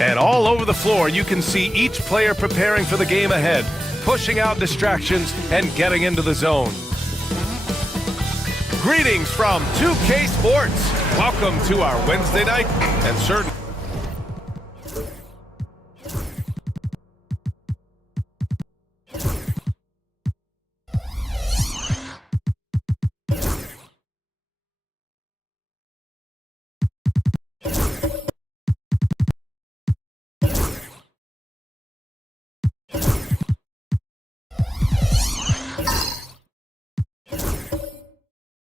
And all over the floor, you can see each player preparing for the game ahead, pushing out distractions and getting into the zone. Greetings from 2K Sports. Welcome to our Wednesday night and certain.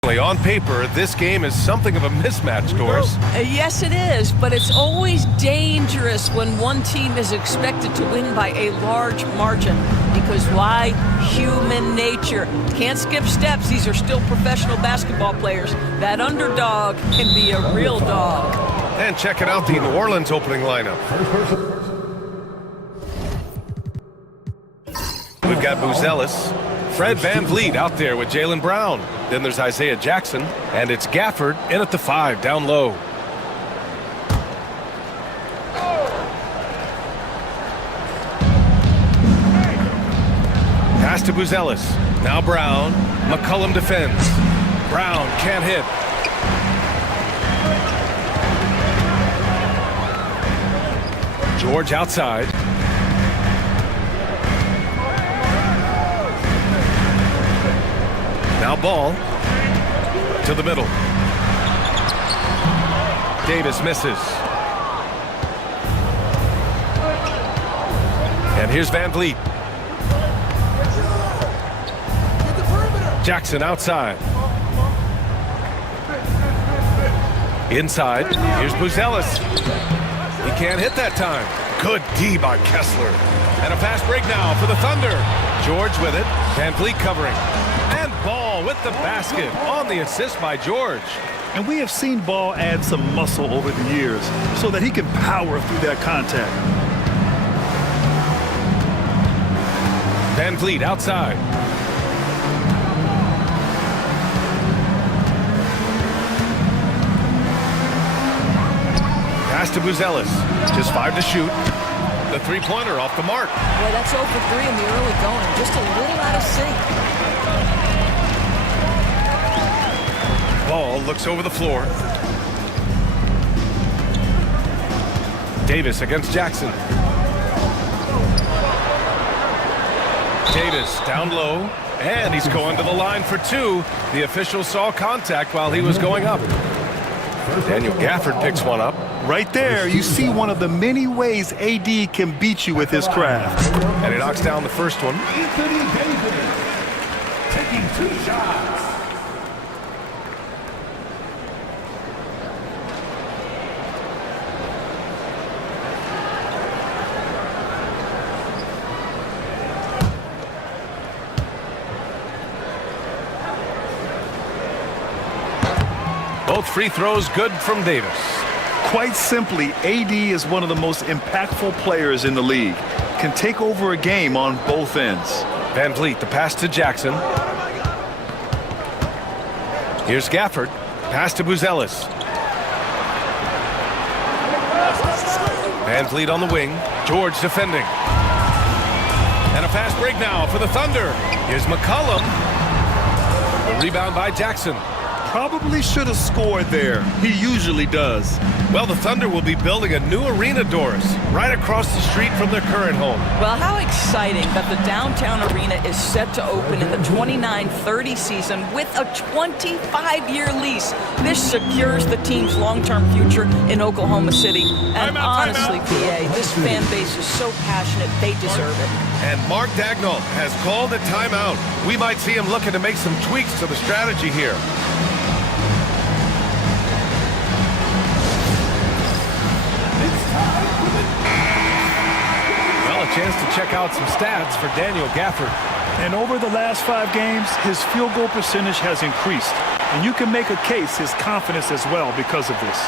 Unfortunately, on paper, this game is something of a mismatch, Doris. Yes, it is, but it's always dangerous when one team is expected to win by a large margin. Because why? Human nature. Can't skip steps. These are still professional basketball players. That underdog can be a real dog. And checking out the New Orleans opening lineup. We've got Buzelis, Fred VanVleet out there with Jaylen Brown. Then there's Isaiah Jackson, and it's Gafford in at the 5, down low. Pass to Buzelis. Now Brown. McCollum defends. Brown can't hit. George outside. Now ball to the middle. Davis misses. And here's VanVleet. Jackson outside. Inside. Here's Buzelis. He can't hit that time. Good D by Kessler. And a fast break now for the Thunder. George with it. VanVleet covering. And Ball with the basket on the assist by George. And we have seen Ball add some muscle over the years so that he can power through that contact. VanVleet outside. Pass to Buzelis. Just 5 to shoot. The three-pointer off the mark. Boy, that's 0 for 3 in the early going. Just a little out of sync. Ball looks over the floor. Davis against Jackson. Davis down low, and he's going to the line for 2. The official saw contact while he was going up. Daniel Gafford picks one up. Right there, you see one of the many ways AD can beat you with his craft. And he knocks down the first one. Taking 2 shots. Both free throws good from Davis. Quite simply, AD is one of the most impactful players in the league. Can take over a game on both ends. VanVleet, the pass to Jackson. Here's Gafford. Pass to Buzelis. VanVleet on the wing. George defending. And a fast break now for the Thunder. Here's McCollum. The rebound by Jackson. Probably should have scored there. He usually does. Well, the Thunder will be building a new arena, Doris, right across the street from their current home. Well, how exciting that the downtown arena is set to open in the 29-30 season with a 25-year lease. This secures the team's long-term future in Oklahoma City. And honestly, PA, this fan base is so passionate, they deserve it. And Mark Dagnall has called a timeout. We might see him looking to make some tweaks to the strategy here. Chance to check out some stats for Daniel Gafford. And over the last 5 games, his field goal percentage has increased. And you can make a case his confidence as well because of this.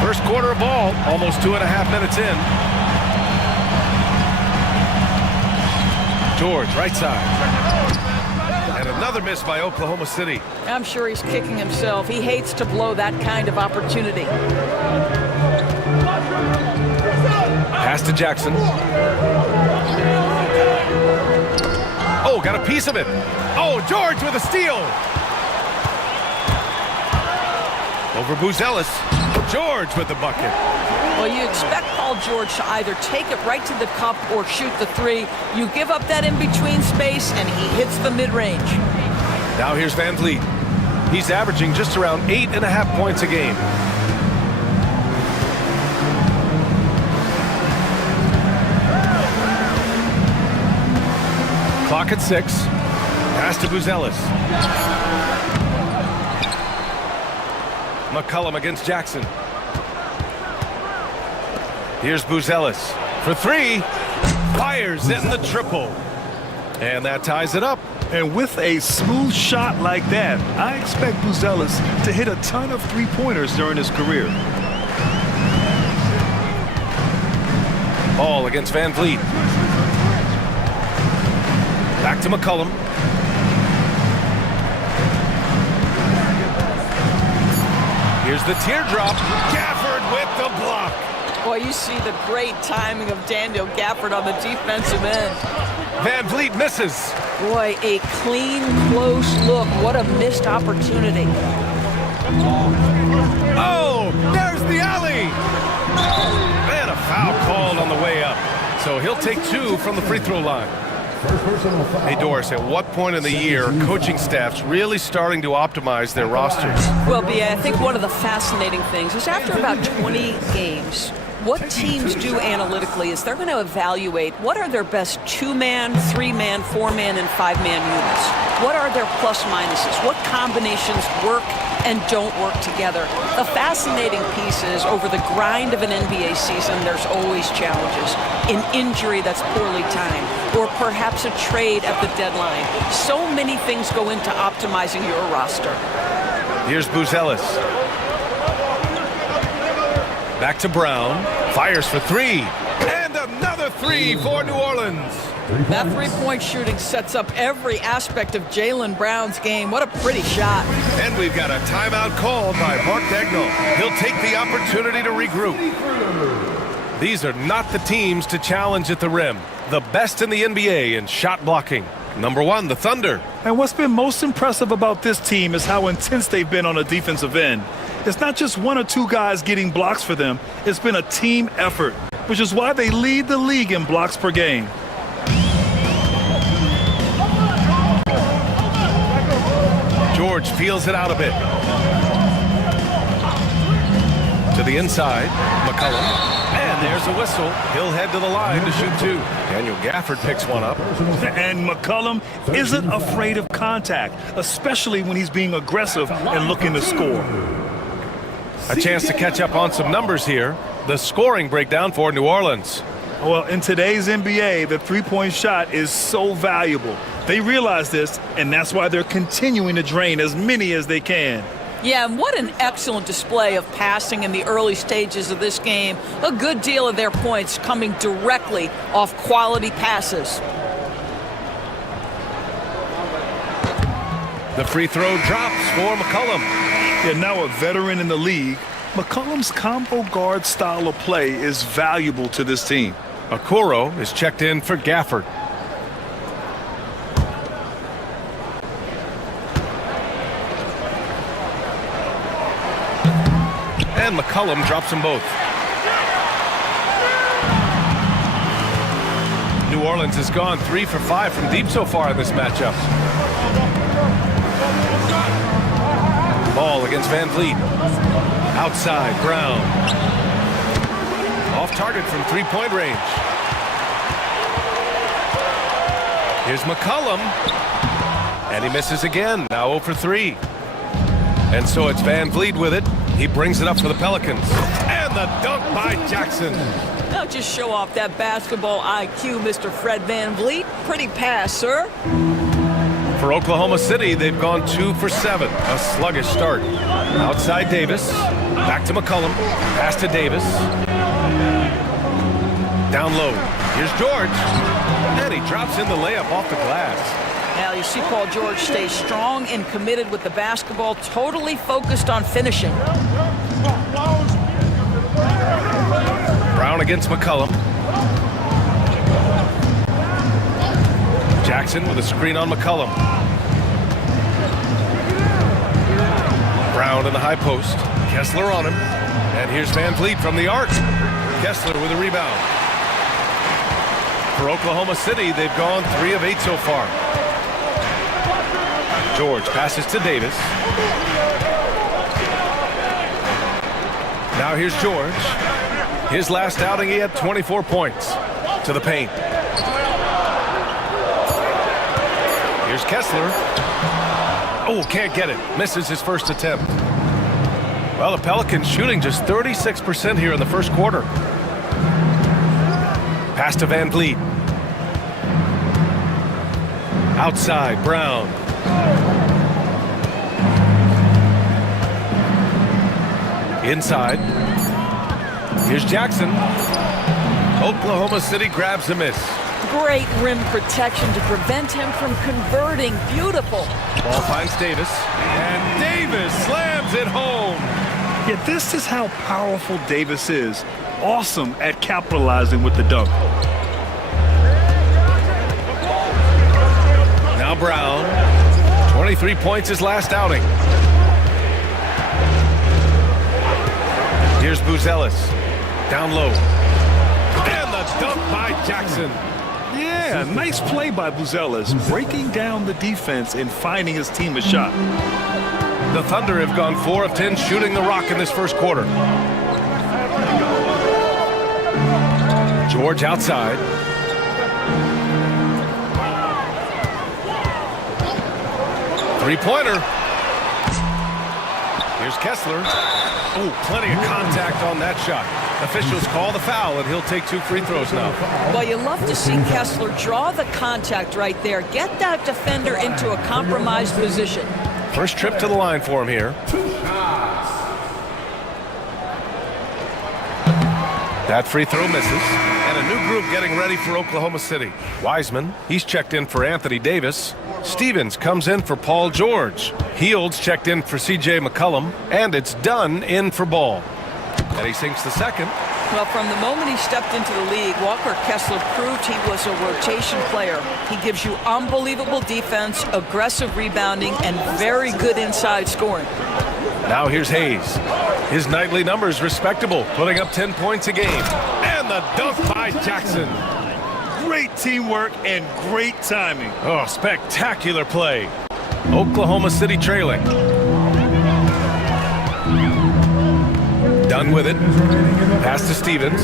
First quarter of ball, almost 2.5 minutes in. George, right side. And another miss by Oklahoma City. I'm sure he's kicking himself. He hates to blow that kind of opportunity. Pass to Jackson. Oh, got a piece of it. Oh, George with a steal. Over Buzelis. George with the bucket. Well, you expect Paul George to either take it right to the cup or shoot the three. You give up that in-between space, and he hits the mid-range. Now here's Van Vliet. He's averaging just around 8.5 points a game. Clock at 6. Pass to Buzelis. McCollum against Jackson. Here's Buzelis for 3. Fires in the triple. And that ties it up. And with a smooth shot like that, I expect Buzelis to hit a ton of three-pointers during his career. Ball against Van Vliet. Back to McCollum. Here's the teardrop. Gafford with the block. Boy, you see the great timing of Daniel Gafford on the defensive end. Van Vliet misses. Boy, a clean, close look. What a missed opportunity. Oh, there's the alley. Man, a foul called on the way up. So he'll take 2 from the free throw line. Hey, Doris, at what point in the year coaching staffs really starting to optimize their rosters? Well, B.A., I think one of the fascinating things is after about 20 games, what teams do analytically is they're going to evaluate what are their best 2-man, 3-man, 4-man, and 5-man units. What are their plus minuses? What combinations work and don't work together? The fascinating piece is over the grind of an NBA season, there's always challenges. An injury that's poorly timed, or perhaps a trade at the deadline. So many things go into optimizing your roster. Here's Buzelis. Back to Brown. Fires for 3. And another 3 for New Orleans. That three-point shooting sets up every aspect of Jaylen Brown's game. What a pretty shot. And we've got a timeout called by Mark Daigneault. He'll take the opportunity to regroup. These are not the teams to challenge at the rim. The best in the NBA in shot blocking. Number 1, the Thunder. And what's been most impressive about this team is how intense they've been on the defensive end. It's not just 1 or 2 guys getting blocks for them. It's been a team effort, which is why they lead the league in blocks per game. George feels it out a bit. To the inside, McCollum. And there's a whistle. He'll head to the line to shoot 2. Daniel Gafford picks one up. And McCollum isn't afraid of contact, especially when he's being aggressive and looking to score. A chance to catch up on some numbers here. The scoring breakdown for New Orleans. Well, in today's NBA, the three-point shot is so valuable. They realize this, and that's why they're continuing to drain as many as they can. Yeah, and what an excellent display of passing in the early stages of this game. A good deal of their points coming directly off quality passes. The free throw drops for McCollum. Yeah, now a veteran in the league, McCollum's combo guard style of play is valuable to this team. Okoro is checked in for Gafford. And McCollum drops them both. New Orleans has gone 3 for 5 from deep so far in this matchup. Ball against Van Vliet. Outside, Brown. Off target from three-point range. Here's McCollum. And he misses again. Now 0 for 3. And so it's Van Vliet with it. He brings it up for the Pelicans. And the dunk by Jackson. Now just show off that basketball IQ, Mr. Fred Van Vliet. Pretty pass, sir. For Oklahoma City, they've gone 2 for 7. A sluggish start. Outside Davis. Back to McCollum. Pass to Davis. Down low. Here's George. And he drops in the layup off the glass. Now you see Paul George stay strong and committed with the basketball, totally focused on finishing. Brown against McCollum. Jackson with a screen on McCollum. Brown in the high post. Kessler on him. And here's Van Vliet from the arc. Kessler with a rebound. For Oklahoma City, they've gone 3 of 8 so far. George passes to Davis. Now here's George. His last outing, he had 24 points. To the paint. Here's Kessler. Oh, can't get it. Misses his first attempt. Well, the Pelicans shooting just 36% here in the first quarter. Pass to Van Vliet. Outside, Brown. Inside. Here's Jackson. Oklahoma City grabs a miss. Great rim protection to prevent him from converting. Beautiful. Ball finds Davis. And Davis slams it home. Yeah, this is how powerful Davis is. Awesome at capitalizing with the dunk. Now Brown. 23 points his last outing. Here's Buzelis. Down low. And the dunk by Jackson. Yeah, nice play by Buzelis, breaking down the defense and finding his team a shot. The Thunder have gone 4 of 10 shooting the rock in this first quarter. George outside. Three-pointer. Here's Kessler. Oh, plenty of contact on that shot. Officials call the foul, and he'll take 2 free throws now. Well, you love to see Kessler draw the contact right there. Get that defender into a compromised position. First trip to the line for him here. That free throw misses. And a new group getting ready for Oklahoma City. Wiseman, he's checked in for Anthony Davis. Stevens comes in for Paul George. Heald's checked in for C.J. McCollum. And it's Dunn in for Ball. And he sinks the second. Well, from the moment he stepped into the league, Walker Kessler proved he was a rotation player. He gives you unbelievable defense, aggressive rebounding, and very good inside scoring. Now here's Hayes. His nightly numbers respectable, putting up 10 points a game. And the dunk by Jackson. Great teamwork and great timing. Oh, spectacular play. Oklahoma City trailing. Dunn with it. Pass to Stevens.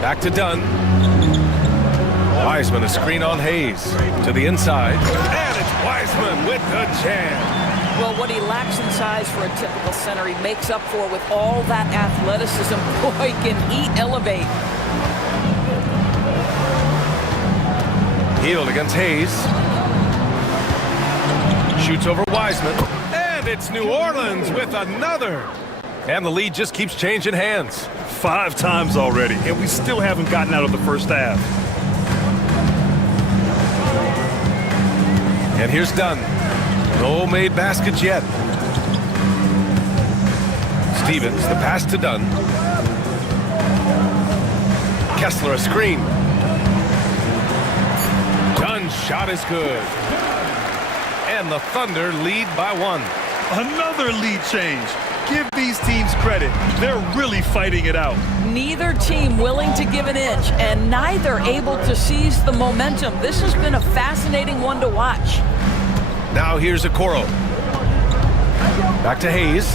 Back to Dunn. Wiseman, a screen on Hayes. To the inside. And it's Wiseman with the jam. Well, what he lacks in size for a typical center, he makes up for with all that athleticism. Boy, can he elevate. Hield against Hayes. Shoots over Wiseman. And it's New Orleans with another. And the lead just keeps changing hands. 5 times already, and we still haven't gotten out of the first half. And here's Dunn. No made baskets yet. Stevens, the pass to Dunn. Kessler, a screen. Dunn's shot is good. And the Thunder lead by 1. Another lead change. Give these teams credit. They're really fighting it out. Neither team willing to give an inch, and neither able to seize the momentum. This has been a fascinating one to watch. Now here's Okoro. Back to Hayes.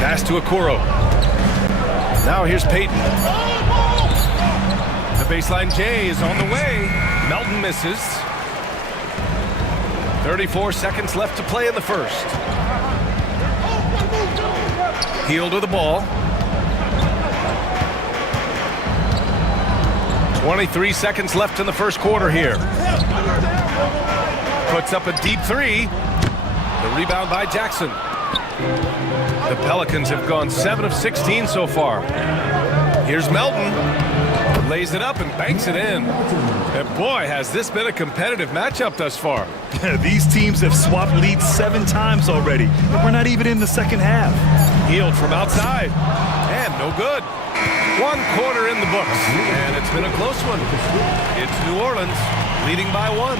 Pass to Okoro. Now here's Payton. The baseline J is on the way. Melton misses. 34 seconds left to play in the first. Hield with the ball. 23 seconds left in the first quarter here. Puts up a deep 3. The rebound by Jackson. The Pelicans have gone 7 of 16 so far. Here's Melton. Lays it up and banks it in. And boy, has this been a competitive matchup thus far. These teams have swapped leads 7 times already. We're not even in the second half. Hield from outside. And no good. 1 quarter in the books. And it's been a close one. It's New Orleans leading by 1.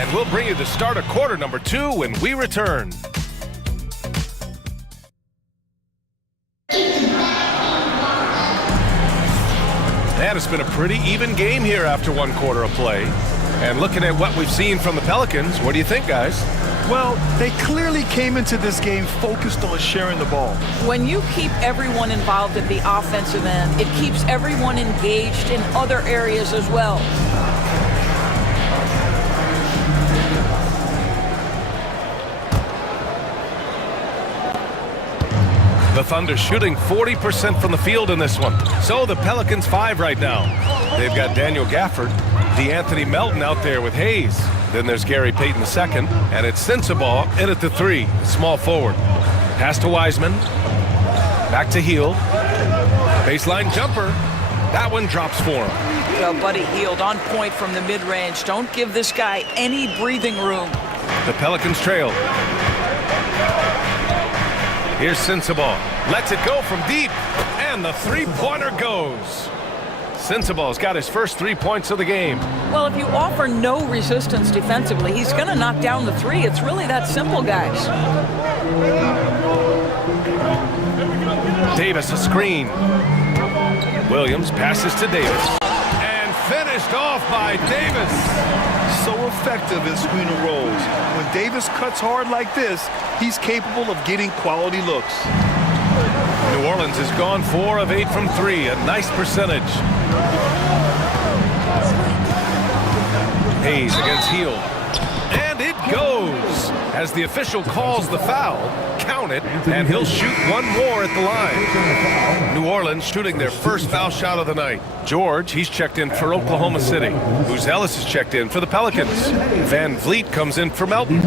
And And we'll bring you the start of quarter number 2 when we return. And it's been a pretty even game here after 1 quarter of play. And looking at what we've seen from the Pelicans, what do you think, guys? Well, they clearly came into this game focused on sharing the ball. When you keep everyone involved at the offensive end, it keeps everyone engaged in other areas as well. The Thunder shooting 40% from the field in this one. So the Pelicans 5 right now. They've got Daniel Gafford, DeAnthony Melton out there with Hayes. Then there's Gary Payton II, and it's Sensabaugh in at the 3, small forward. Pass to Wiseman. Back to Hield. Baseline jumper. That one drops for him. Well, Buddy Hield on point from the mid-range. Don't give this guy any breathing room. The Pelicans trail. Here's Sensabaugh. Lets it go from deep, and the three-pointer goes. Sensabaugh's got his first 3 points of the game. Well, if you offer no resistance defensively, he's going to knock down the 3. It's really that simple, guys. Davis a screen. Williams passes to Davis. And finished off by Davis. So effective in screener roles. When Davis cuts hard like this, he's capable of getting quality looks. New Orleans has gone 4 of 8 from 3, a nice percentage. Hayes against Hield. And it goes. As the official calls the foul, count it, and he'll shoot 1 more at the line. New Orleans shooting their first foul shot of the night. George, he's checked in for Oklahoma City. Who's Ellis is checked in for the Pelicans. Van Vliet comes in for Melton.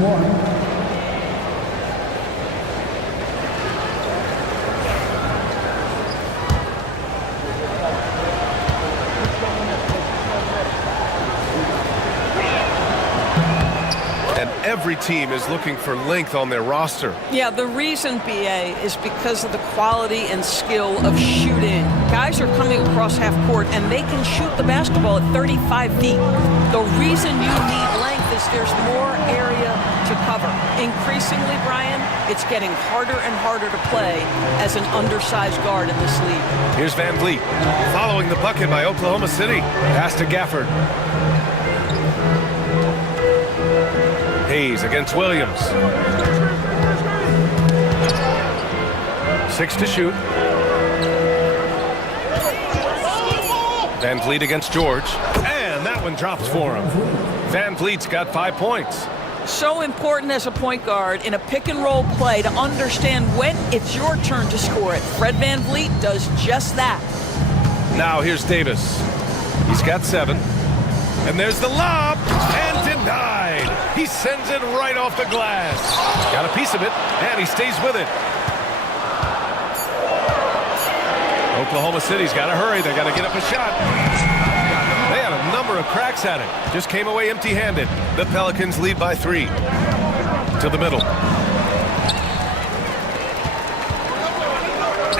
Every team is looking for length on their roster. Yeah, the reason, BA, is because of the quality and skill of shooting. Guys are coming across half court, and they can shoot the basketball at 35 feet. The reason you need length is there's more area to cover. Increasingly, Brian, it's getting harder and harder to play as an undersized guard in this league. Here's Van Vliet following the bucket by Oklahoma City. Pass to Gafford. Hayes against Williams. 6 to shoot. Van Vliet against George. And that one drops for him. Van Vliet's got 5 points. So important as a point guard in a pick-and-roll play to understand when it's your turn to score it. Fred Van Vliet does just that. Now here's Davis. He's got 7. And there's the lob, and denied. He sends it right off the glass. Got a piece of it, and he stays with it. Oklahoma City's got to hurry. They got to get up a shot. They had a number of cracks at it. Just came away empty-handed. The Pelicans lead by 3. To the middle.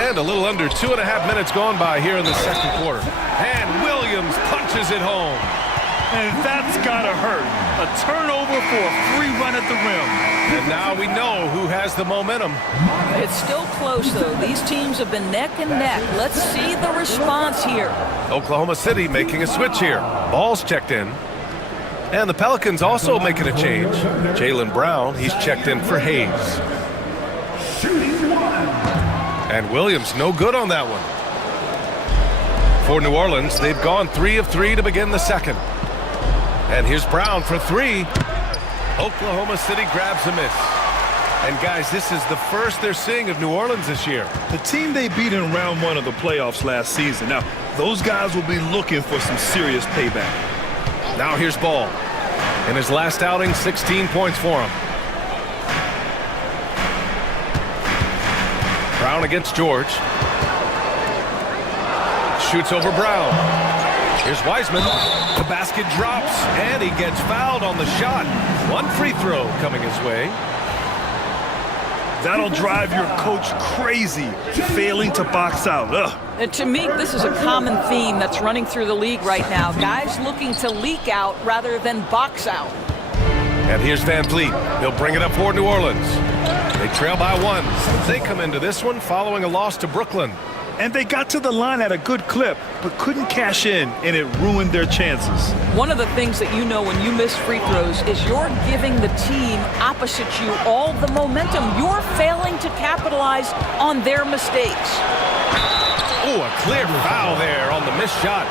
And a little under 2.5 minutes gone by here in the second quarter. And Williams punches it home. And that's gotta hurt. A turnover for a free run at the rim. And now we know who has the momentum. It's still close, though. These teams have been neck and neck. Let's see the response here. Oklahoma City making a switch here. Ball's checked in. And the Pelicans also making a change. Jaylen Brown, he's checked in for Hayes. And Williams no good on that one. For New Orleans, they've gone 3 of 3 to begin the second. And here's Brown for 3. Oklahoma City grabs a miss. And guys, this is the first they're seeing of New Orleans this year. The team they beat in round 1 of the playoffs last season. Now, those guys will be looking for some serious payback. Now here's Ball. In his last outing, 16 points for him. Brown against George. Shoots over Brown. Here's Wiseman. The basket drops, and he gets fouled on the shot. 1 free throw coming his way. That'll drive your coach crazy, failing to box out. And to me, this is a common theme that's running through the league right now. Guys looking to leak out rather than box out. And here's Van Vliet. He'll bring it up for New Orleans. They trail by 1. They come into this one following a loss to Brooklyn. And they got to the line at a good clip, but couldn't cash in, and it ruined their chances. One of the things that you know when you miss free throws is you're giving the team opposite you all the momentum. You're failing to capitalize on their mistakes. Oh, a clear foul there on the missed shot.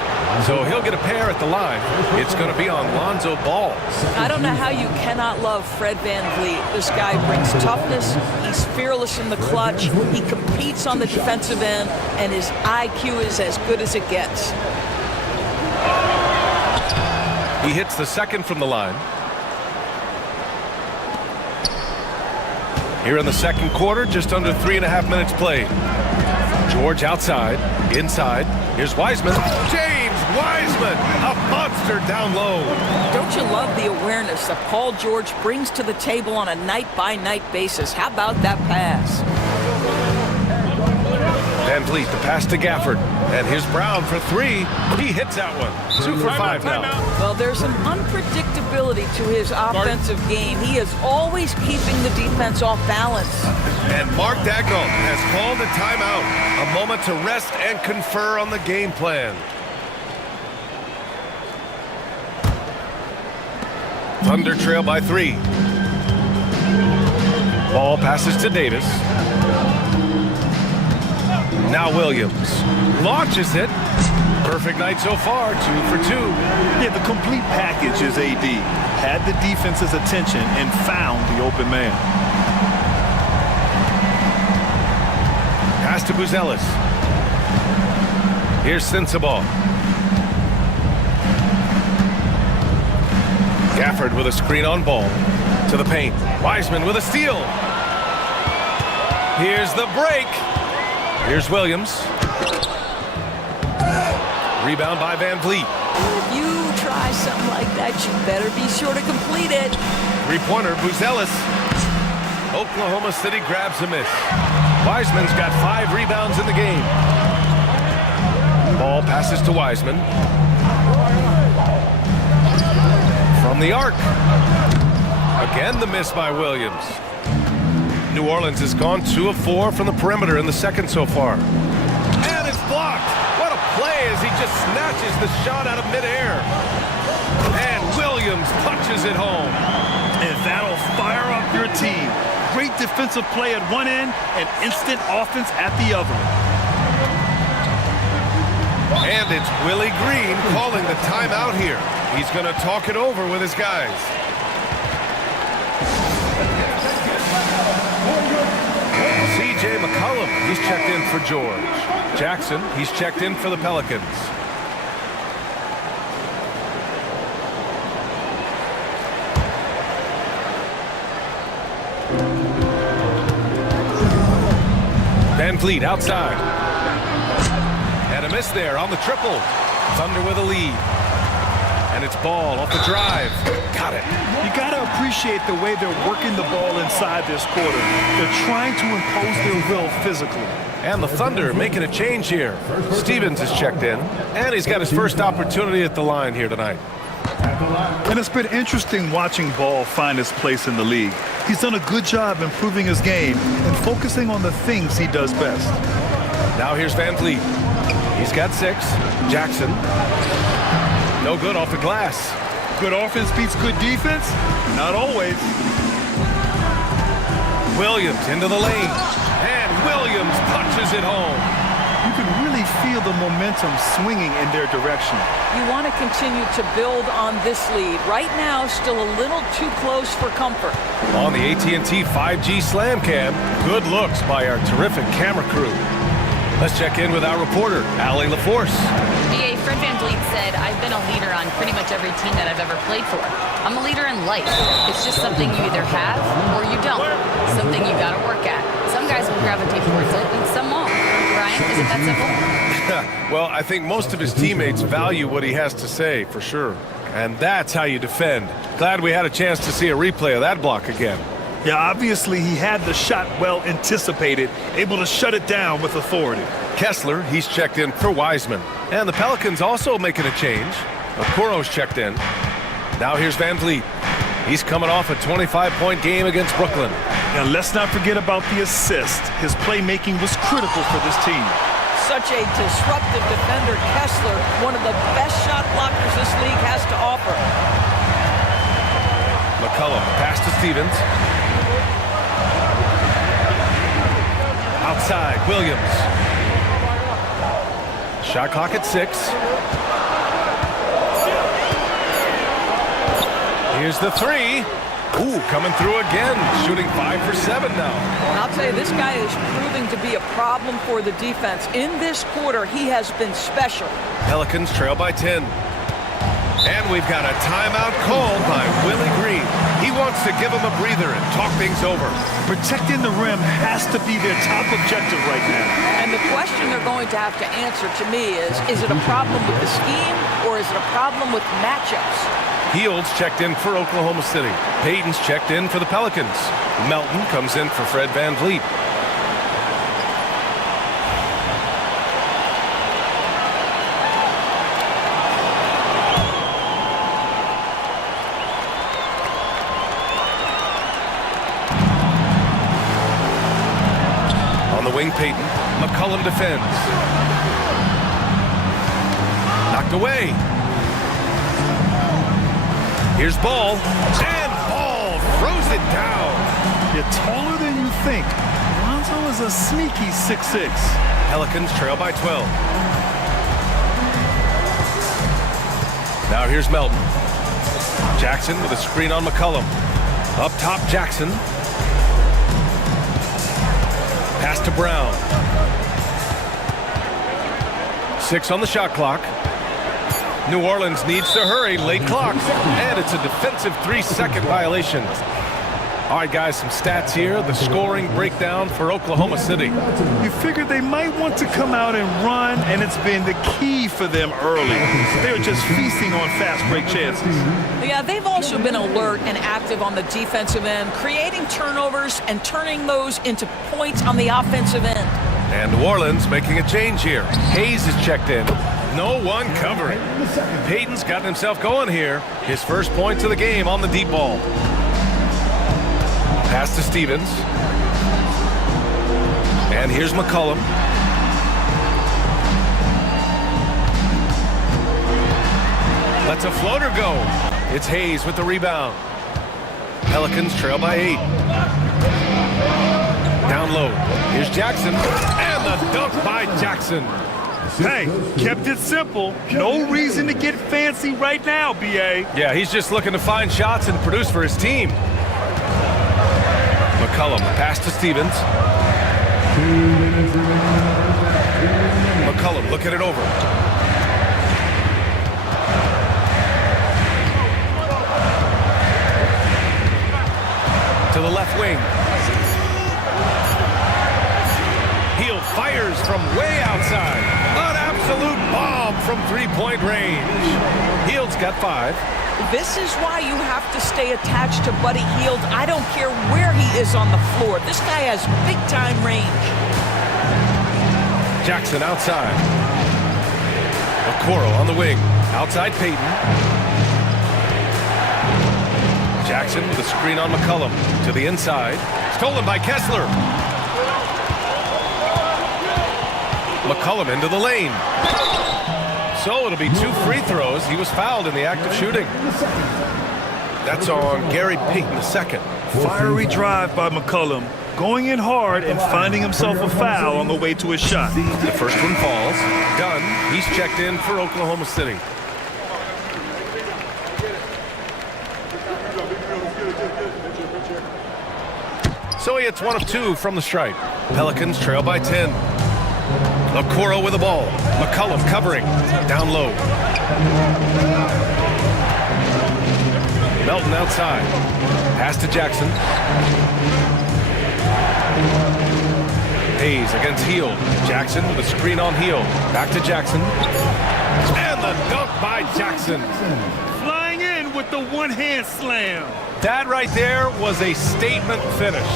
So he'll get a pair at the line. It's going to be on Lonzo Ball. I don't know how you cannot love Fred VanVleet. This guy brings toughness. He's fearless in the clutch. He competes on the defensive end, and his IQ is as good as it gets. He hits the second from the line. Here in the second quarter, just under 3.5 minutes played. George outside, inside. Here's Wiseman. James Wiseman, a monster down low. Don't you love the awareness that Paul George brings to the table on a night-by-night basis? How about that pass? Van Vliet, the pass to Gafford. And here's Brown for 3. He hits that one. 2 for 5 now. Well, there's an unpredictability to his offensive game. He is always keeping the defense off balance. And Mark Dagnall has called a timeout. A moment to rest and confer on the game plan. Thunder trail by 3. Ball passes to Davis. Now Williams launches it. Perfect night so far, 2 for 2. Yeah, the complete package is AD. Had the defense's attention and found the open man. Pass to Buzelis. Here's Sensabaugh. Gafford with a screen on Ball. To the paint. Wiseman with a steal. Here's the break. Here's Williams. Rebound by Van Vliet. If you try something like that, you better be sure to complete it. Three-pointer, Buzelis. Oklahoma City grabs a miss. Wiseman's got 5 rebounds in the game. Ball passes to Wiseman. From the arc. Again, the miss by Williams. New Orleans has gone 2 of 4 from the perimeter in the second so far. And it's blocked. What a play as he just snatches the shot out of midair. And Williams punches it home. And that'll fire up your team. Great defensive play at one end and instant offense at the other. And it's Willie Green calling the timeout here. He's going to talk it over with his guys. C.J. McCollum, he's checked in for George. Jackson, he's checked in for the Pelicans. Van Vliet outside. And a miss there on the triple. Thunder with a lead. And it's Ball off the drive. Got it. You got to appreciate the way they're working the ball inside this quarter. They're trying to impose their will physically. And the Thunder making a change here. Stevens is checked in. And he's got his first opportunity at the line here tonight. And it's been interesting watching Ball find his place in the league. He's done a good job improving his game and focusing on the things he does best. Now here's Van Vliet. He's got 6. Jackson. No good off the glass. Good offense beats good defense? Not always. Williams into the lane. And Williams punches it home. You can really feel the momentum swinging in their direction. You want to continue to build on this lead. Right now, still a little too close for comfort. On the AT&T 5G Slam Cam, good looks by our terrific camera crew. Let's check in with our reporter, Allie LaForce. BA, Fred VanVleet said, I've been a leader on pretty much every team that I've ever played for. I'm a leader in life. It's just something you either have or you don't. Something you got to work at. Some guys will gravitate towards it and some won't. Brian, is it that simple? Well, I think most of his teammates value what he has to say, for sure. And that's how you defend. Glad we had a chance to see a replay of that block again. Yeah, obviously he had the shot well anticipated, able to shut it down with authority. Kessler, he's checked in for Wiseman. And the Pelicans also making a change. Okoro's checked in. Now here's Van Vliet. He's coming off a 25-point game against Brooklyn. And let's not forget about the assist. His playmaking was critical for this team. Such a disruptive defender, Kessler, one of the best shot blockers this league has to offer. McCollum, pass to Stevens. Outside, Williams. Shot clock at 6. Here's the 3. Ooh, coming through again, shooting 5 for 7 now. And I'll tell you, this guy is proving to be a problem for the defense. In this quarter, he has been special. Pelicans trail by 10. And we've got a timeout called by Willie Green. He wants to give him a breather and talk things over. Protecting the rim has to be their top objective right now. And the question they're going to have to answer to me is it a problem with the scheme or is it a problem with matchups? Heald's checked in for Oklahoma City. Payton's checked in for the Pelicans. Melton comes in for Fred VanVleet. On the wing, Payton. McCollum defends. Knocked away. Here's Ball, and Ball throws it down. You're taller than you think. Lonzo is a sneaky 6'6". Pelicans trail by 12. Now here's Melton. Jackson with a screen on McCollum. Up top, Jackson. Pass to Brown. 6 on the shot clock. New Orleans needs to hurry, late clock, and it's a defensive 3-second violation. All right, guys, some stats here. The scoring breakdown for Oklahoma City. You figured they might want to come out and run, and it's been the key for them early. They're just feasting on fast break chances. Yeah, they've also been alert and active on the defensive end, creating turnovers and turning those into points on the offensive end. And New Orleans making a change here. Hayes is checked in. No one covering. Payton's gotten himself going here. His first points of the game on the deep ball. Pass to Stevens. And here's McCollum. Lets a floater go. It's Hayes with the rebound. Pelicans trail by 8. Down low. Here's Jackson. And the dunk by Jackson. Hey, kept it simple. No reason to get fancy right now, B.A. Yeah, he's just looking to find shots and produce for his team. McCollum, pass to Stevens. McCollum looking it over. To the left wing. Hield fires from way outside. An absolute bomb from three-point range. Hield's got 5. This is why you have to stay attached to Buddy Hield. I don't care where he is on the floor. This guy has big-time range. Jackson outside. Okoro on the wing. Outside Payton. Jackson with a screen on McCollum. To the inside. Stolen by Kessler. McCollum into the lane. So it'll be 2 free throws. He was fouled in the act of shooting. That's on Gary Payton II. Fiery drive by McCollum. Going in hard and finding himself a foul on the way to his shot. The first one falls. Dunn, he's checked in for Oklahoma City. So he hits 1 of 2 from the stripe. Pelicans trail by 10. Okoro with the ball. McCollum covering. Down low. Melton outside. Pass to Jackson. Hayes against Hield. Jackson with a screen on Hield. Back to Jackson. And the dunk by Jackson. Flying in with the one-hand slam. That right there was a statement finish.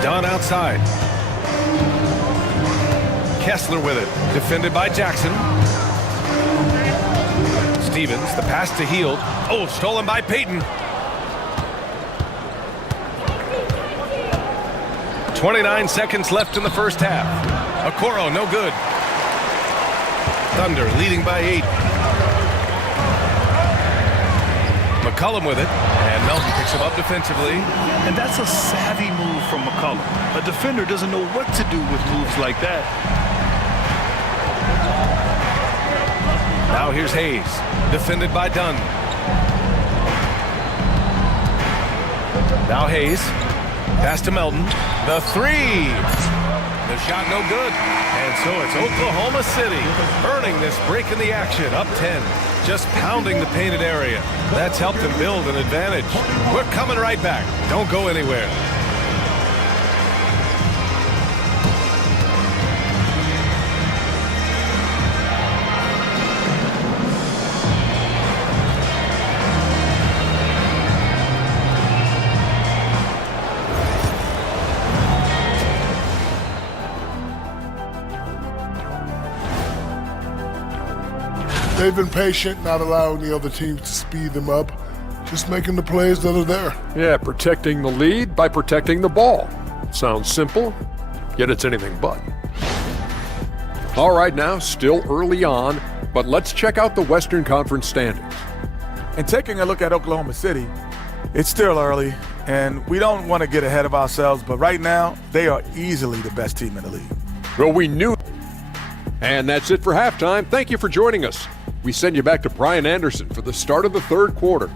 Dunn outside. Kessler with it. Defended by Jackson. Stevens, the pass to Heald. Oh, stolen by Payton. 29 seconds left in the first half. Okoro, no good. Thunder leading by 8. McCollum with it, and Melton picks him up defensively. And that's a savvy move from McCollum. A defender doesn't know what to do with moves like that. Now here's Hayes, defended by Dunn. Now Hayes, pass to Melton. The 3. The shot no good. And so it's Oklahoma City earning this break in the action, up 10. Just pounding the painted area. That's helped them build an advantage. We're coming right back. Don't go anywhere. They've been patient, not allowing the other teams to speed them up, just making the plays that are there. Yeah, protecting the lead by protecting the ball. Sounds simple, yet it's anything but. All right now, still early on, but let's check out the Western Conference standings. And taking a look at Oklahoma City, it's still early, and we don't want to get ahead of ourselves, but right now, they are easily the best team in the league. Well, we knew. And that's it for halftime. Thank you for joining us. We send you back to Brian Anderson for the start of the third quarter.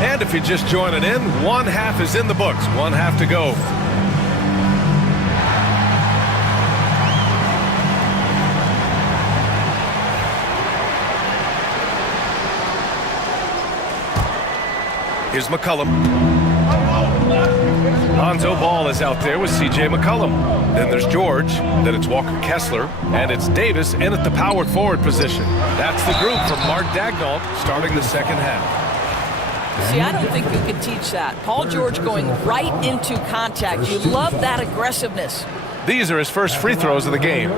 And if you're just joining in, one half is in the books, one half to go. Here's McCollum. Lonzo Ball is out there with C.J. McCollum. Then there's George. Then it's Walker Kessler. And it's Davis in at the power forward position. That's the group from Mark Daigneault starting the second half. See, I don't think you can teach that. Paul George going right into contact. You love that aggressiveness. These are his first free throws of the game.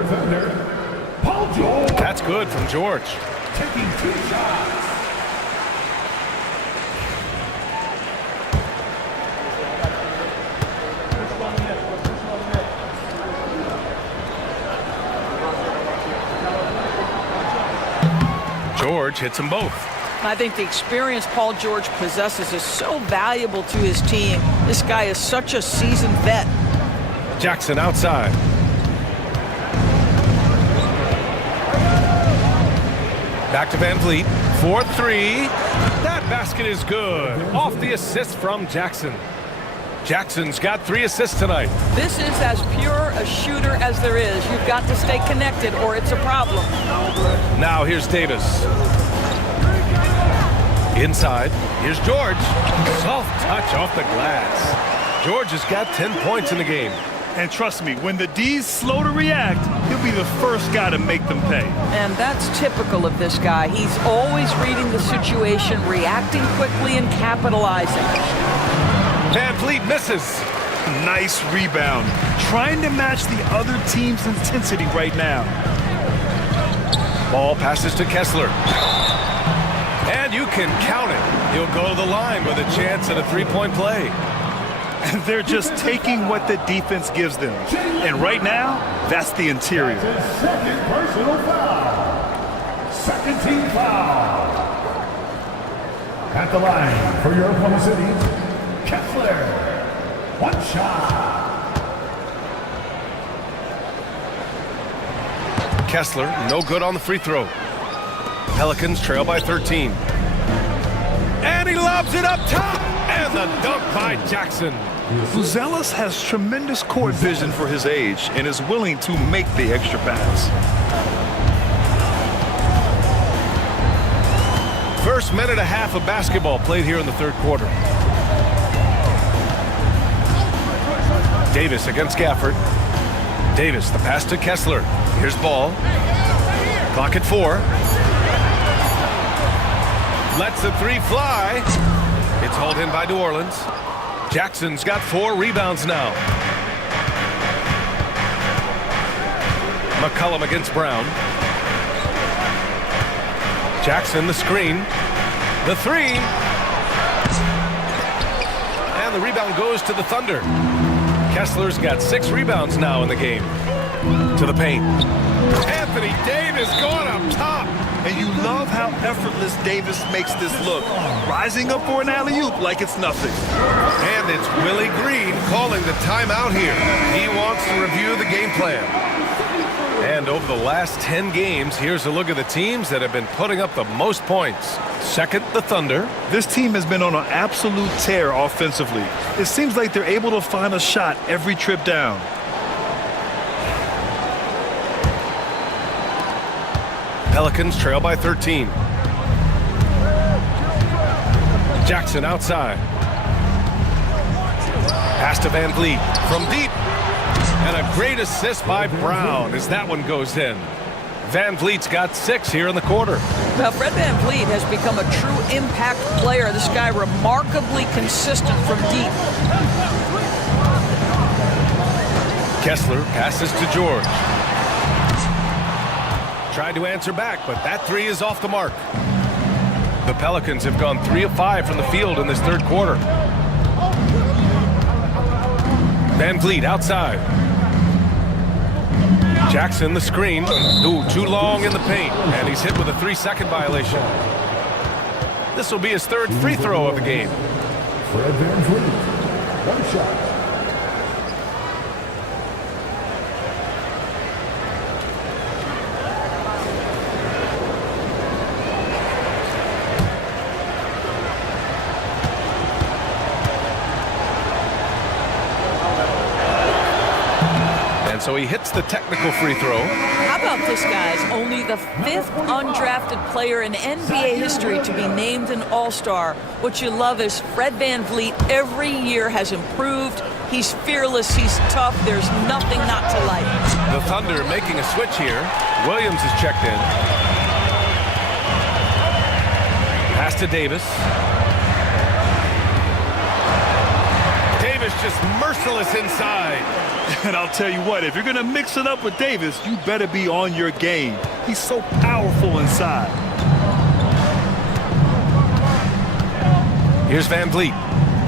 Paul George That's good from George. taking 2 shots. George hits them both. I think the experience Paul George possesses is so valuable to his team. This guy is such a seasoned vet. Jackson outside. Back to Van Vliet. 4-3. That basket is good. Off the assist from Jackson. Jackson's got 3 assists tonight. This is as pure a shooter as there is. You've got to stay connected or it's a problem. Now here's Davis. Inside. Here's George. Soft touch off the glass. George has got 10 points in the game. And trust me, when the D's slow to react, he'll be the first guy to make them pay. And that's typical of this guy. He's always reading the situation, reacting quickly and capitalizing. Van Vliet misses. Nice rebound. Trying to match the other team's intensity right now. Ball passes to Kessler. And you can count it. He'll go to the line with a chance at a 3-point play. And they're just taking what the defense gives them. And right now, that's the interior. Second personal foul. Second team foul. At the line for your Oklahoma City, Kessler. 1 shot. Kessler, no good on the free throw. Pelicans trail by 13. And he lobs it up top. And the dunk by Jackson. Buzelis has tremendous court vision for his age and is willing to make the extra pass. First minute and a half of basketball played here in the third quarter. Davis against Gafford. Davis, the pass to Kessler. Here's Ball. Clock at 4. Lets the three fly. It's hauled in by New Orleans. Jackson's got 4 rebounds now. McCollum against Brown. Jackson the screen. The three. And the rebound goes to the Thunder. Kessler's got 6 rebounds now in the game. To the paint. Anthony Davis going up top. And you love how effortless Davis makes this look. Rising up for an alley-oop like it's nothing. And it's Willie Green calling the timeout here. He wants to review the game plan. And over the last 10 games, here's a look at the teams that have been putting up the most points. Second, the Thunder. This team has been on an absolute tear offensively. It seems like they're able to find a shot every trip down. Pelicans trail by 13. Jackson outside. Pass to Van Vliet from deep. And a great assist by Brown as that one goes in. Van Vliet's got 6 here in the quarter. Now, Fred Van Vliet has become a true impact player. This guy remarkably consistent from deep. Kessler passes to George. Tried to answer back, but that 3 is off the mark. The Pelicans have gone 3 of 5 from the field in this third quarter. Van Vliet outside. Jackson the screen. Ooh, too long in the paint. And he's hit with a 3-second violation. This will be his 3rd free throw of the game. Fred Van Vliet, 1 shot. So he hits the technical free throw. How about this, guys? Only the 5th undrafted player in NBA history to be named an All-Star. What you love is Fred Van Vliet every year has improved. He's fearless. He's tough. There's nothing not to like. The Thunder making a switch here. Williams is checked in. Pass to Davis. Davis just merciless inside. And I'll tell you what, if you're going to mix it up with Davis, you better be on your game. He's so powerful inside. Here's Van Vliet.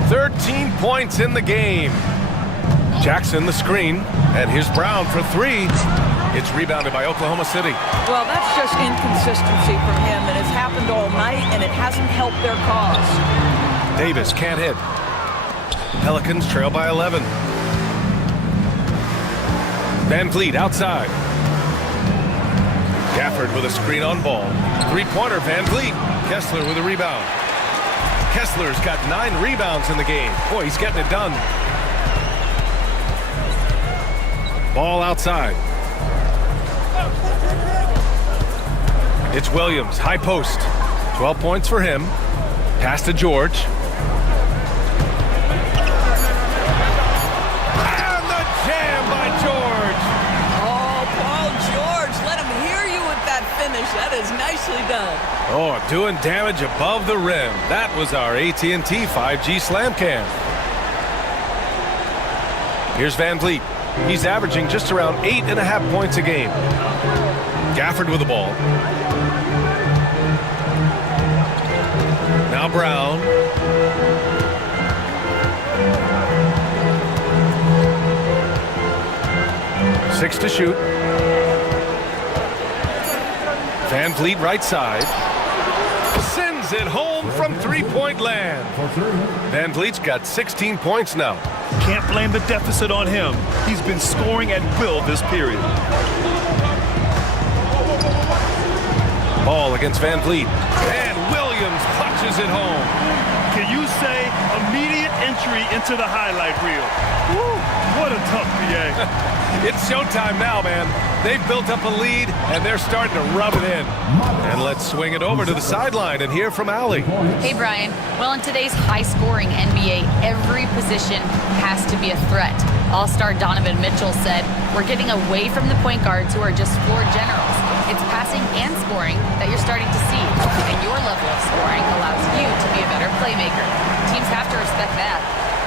13 points in the game. Jackson the screen. And here's Brown for 3. It's rebounded by Oklahoma City. Well, that's just inconsistency from him, and it's happened all night, and it hasn't helped their cause. Davis can't hit. Pelicans trail by 11. Van Vliet outside. Gafford with a screen on ball. 3-pointer, Van Vliet. Kessler with a rebound. Kessler's got 9 rebounds in the game. Boy, he's getting it done. Ball outside. It's Williams, high post. 12 points for him. Pass to George. That is nicely done. Oh, doing damage above the rim. That was our AT&T 5G slam cam. Here's Van Vliet. He's averaging just around 8.5 points a game. Gafford with the ball. Now Brown. Six to shoot. Van Vliet right side. Sends it home from 3-point land. Van Vliet's got 16 points now. Can't blame the deficit on him. He's been scoring at will this period. Ball against Van Vliet. And Williams punches it home. Can you say immediate entry into the highlight reel? Woo, what a tough PA. It's showtime now, man. They've built up a lead, and they're starting to rub it in. And let's swing it over to the sideline and hear from Allie. Hey, Brian. Well, in today's high-scoring NBA, every position has to be a threat. All-star Donovan Mitchell said, "We're getting away from the point guards who are just floor generals. It's passing and scoring that you're starting to see. And your level of scoring allows you to be a better playmaker. Teams have to respect that.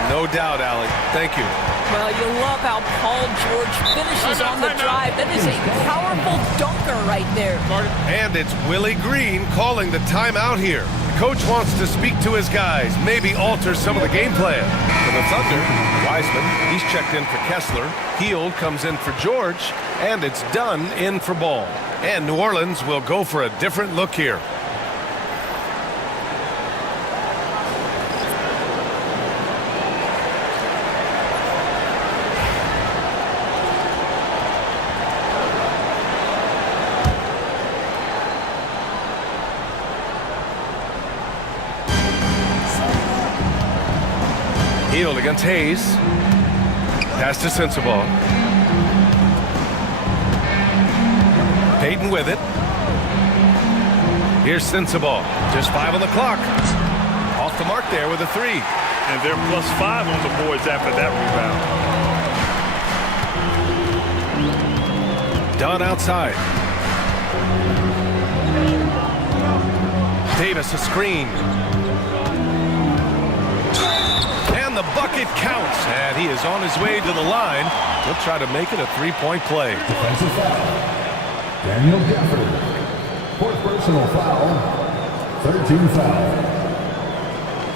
No doubt, Allie. Thank you. Well, you love how Paul George finishes on the drive. That is a powerful dunker right there. And it's Willie Green calling the timeout here. The coach wants to speak to his guys, maybe alter some of the game plan. For the Thunder, Wiseman, he's checked in for Kessler. Hield comes in for George, and it's Dunn in for Ball. And New Orleans will go for a different look here. Hield against Hayes. Pass to Sensabaugh. Payton with it. Here's Sensabaugh. Just 5 on the clock. Off the mark there with a 3. And they're +5 on the boards after that rebound. Dunn outside. Davis a screen. And the bucket counts. And he is on his way to the line. He'll try to make it a 3-point play. Defensive foul. Daniel Gafford. 4th personal foul. 13 foul.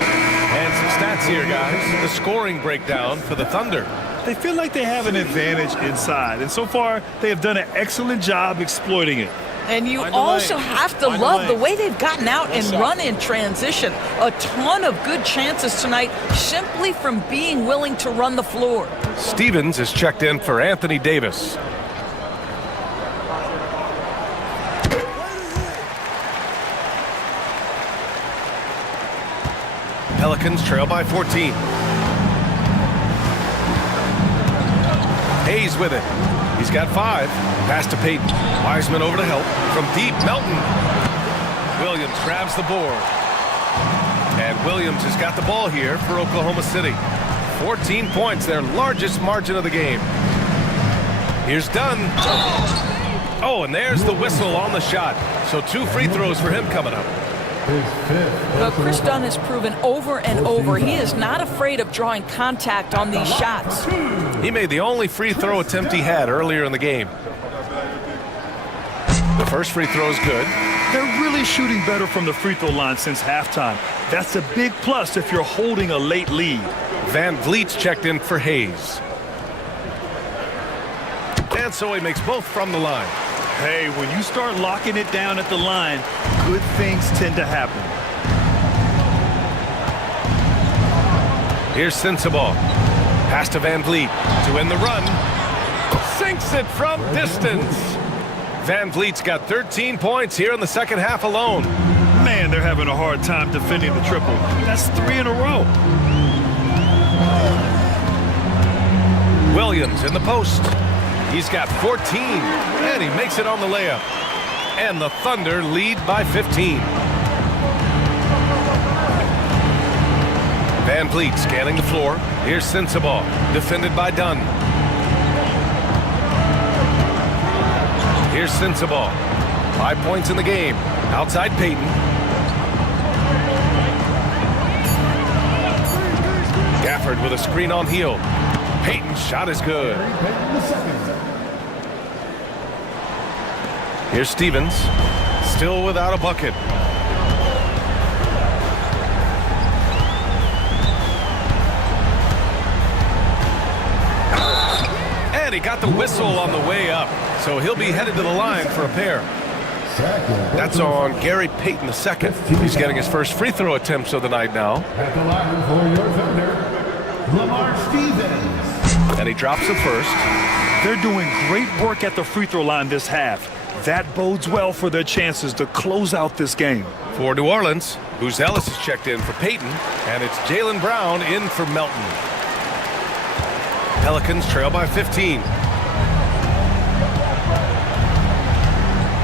And some stats here, guys. The scoring breakdown for the Thunder. They feel like they have an advantage inside, and so far they have done an excellent job exploiting it. And you also have to love the way they've gotten out and run in transition. A ton of good chances tonight simply from being willing to run the floor. Stevens is checked in for Anthony Davis. Pelicans trail by 14. Hayes with it. He's got 5. Pass to Payton. Wiseman over to help. From deep, Melton. Williams grabs the board. And Williams has got the ball here for Oklahoma City. 14 points, their largest margin of the game. Here's Dunn. Oh, and there's the whistle on the shot. So 2 free throws for him coming up. Well, Chris Dunn has proven over and over he is not afraid of drawing contact on these shots. He made the only free throw attempt he had earlier in the game. The first free throw is good. They're really shooting better from the free throw line since halftime. That's a big plus if you're holding a late lead. Van Vliet's checked in for Hayes. And so he makes both from the line. Hey, when you start locking it down at the line, good things tend to happen. Here's Sensabaugh. Pass to Van Vliet to win the run. Sinks it from distance. Van Vliet's got 13 points here in the second half alone. Man, they're having a hard time defending the triple. That's 3 in a row. Williams in the post. He's got 14, and he makes it on the layup. And the Thunder lead by 15. Van Vliet scanning the floor. Here's Sensabaugh, defended by Dunn. Here's Sensabaugh. 5 points in the game. Outside Payton. Gafford with a screen on Hield. Payton's shot is good. Here's Stevens, still without a bucket. And he got the whistle on the way up, so he'll be headed to the line for a pair. That's on Gary Payton II. He's getting his first free throw attempts of the night now. At the line for your Thunder, Lamar Stevens. And he drops the first. They're doing great work at the free throw line this half. That bodes well for their chances to close out this game. For New Orleans, Buzelis is checked in for Payton, and it's Jaylen Brown in for Melton. Pelicans trail by 15.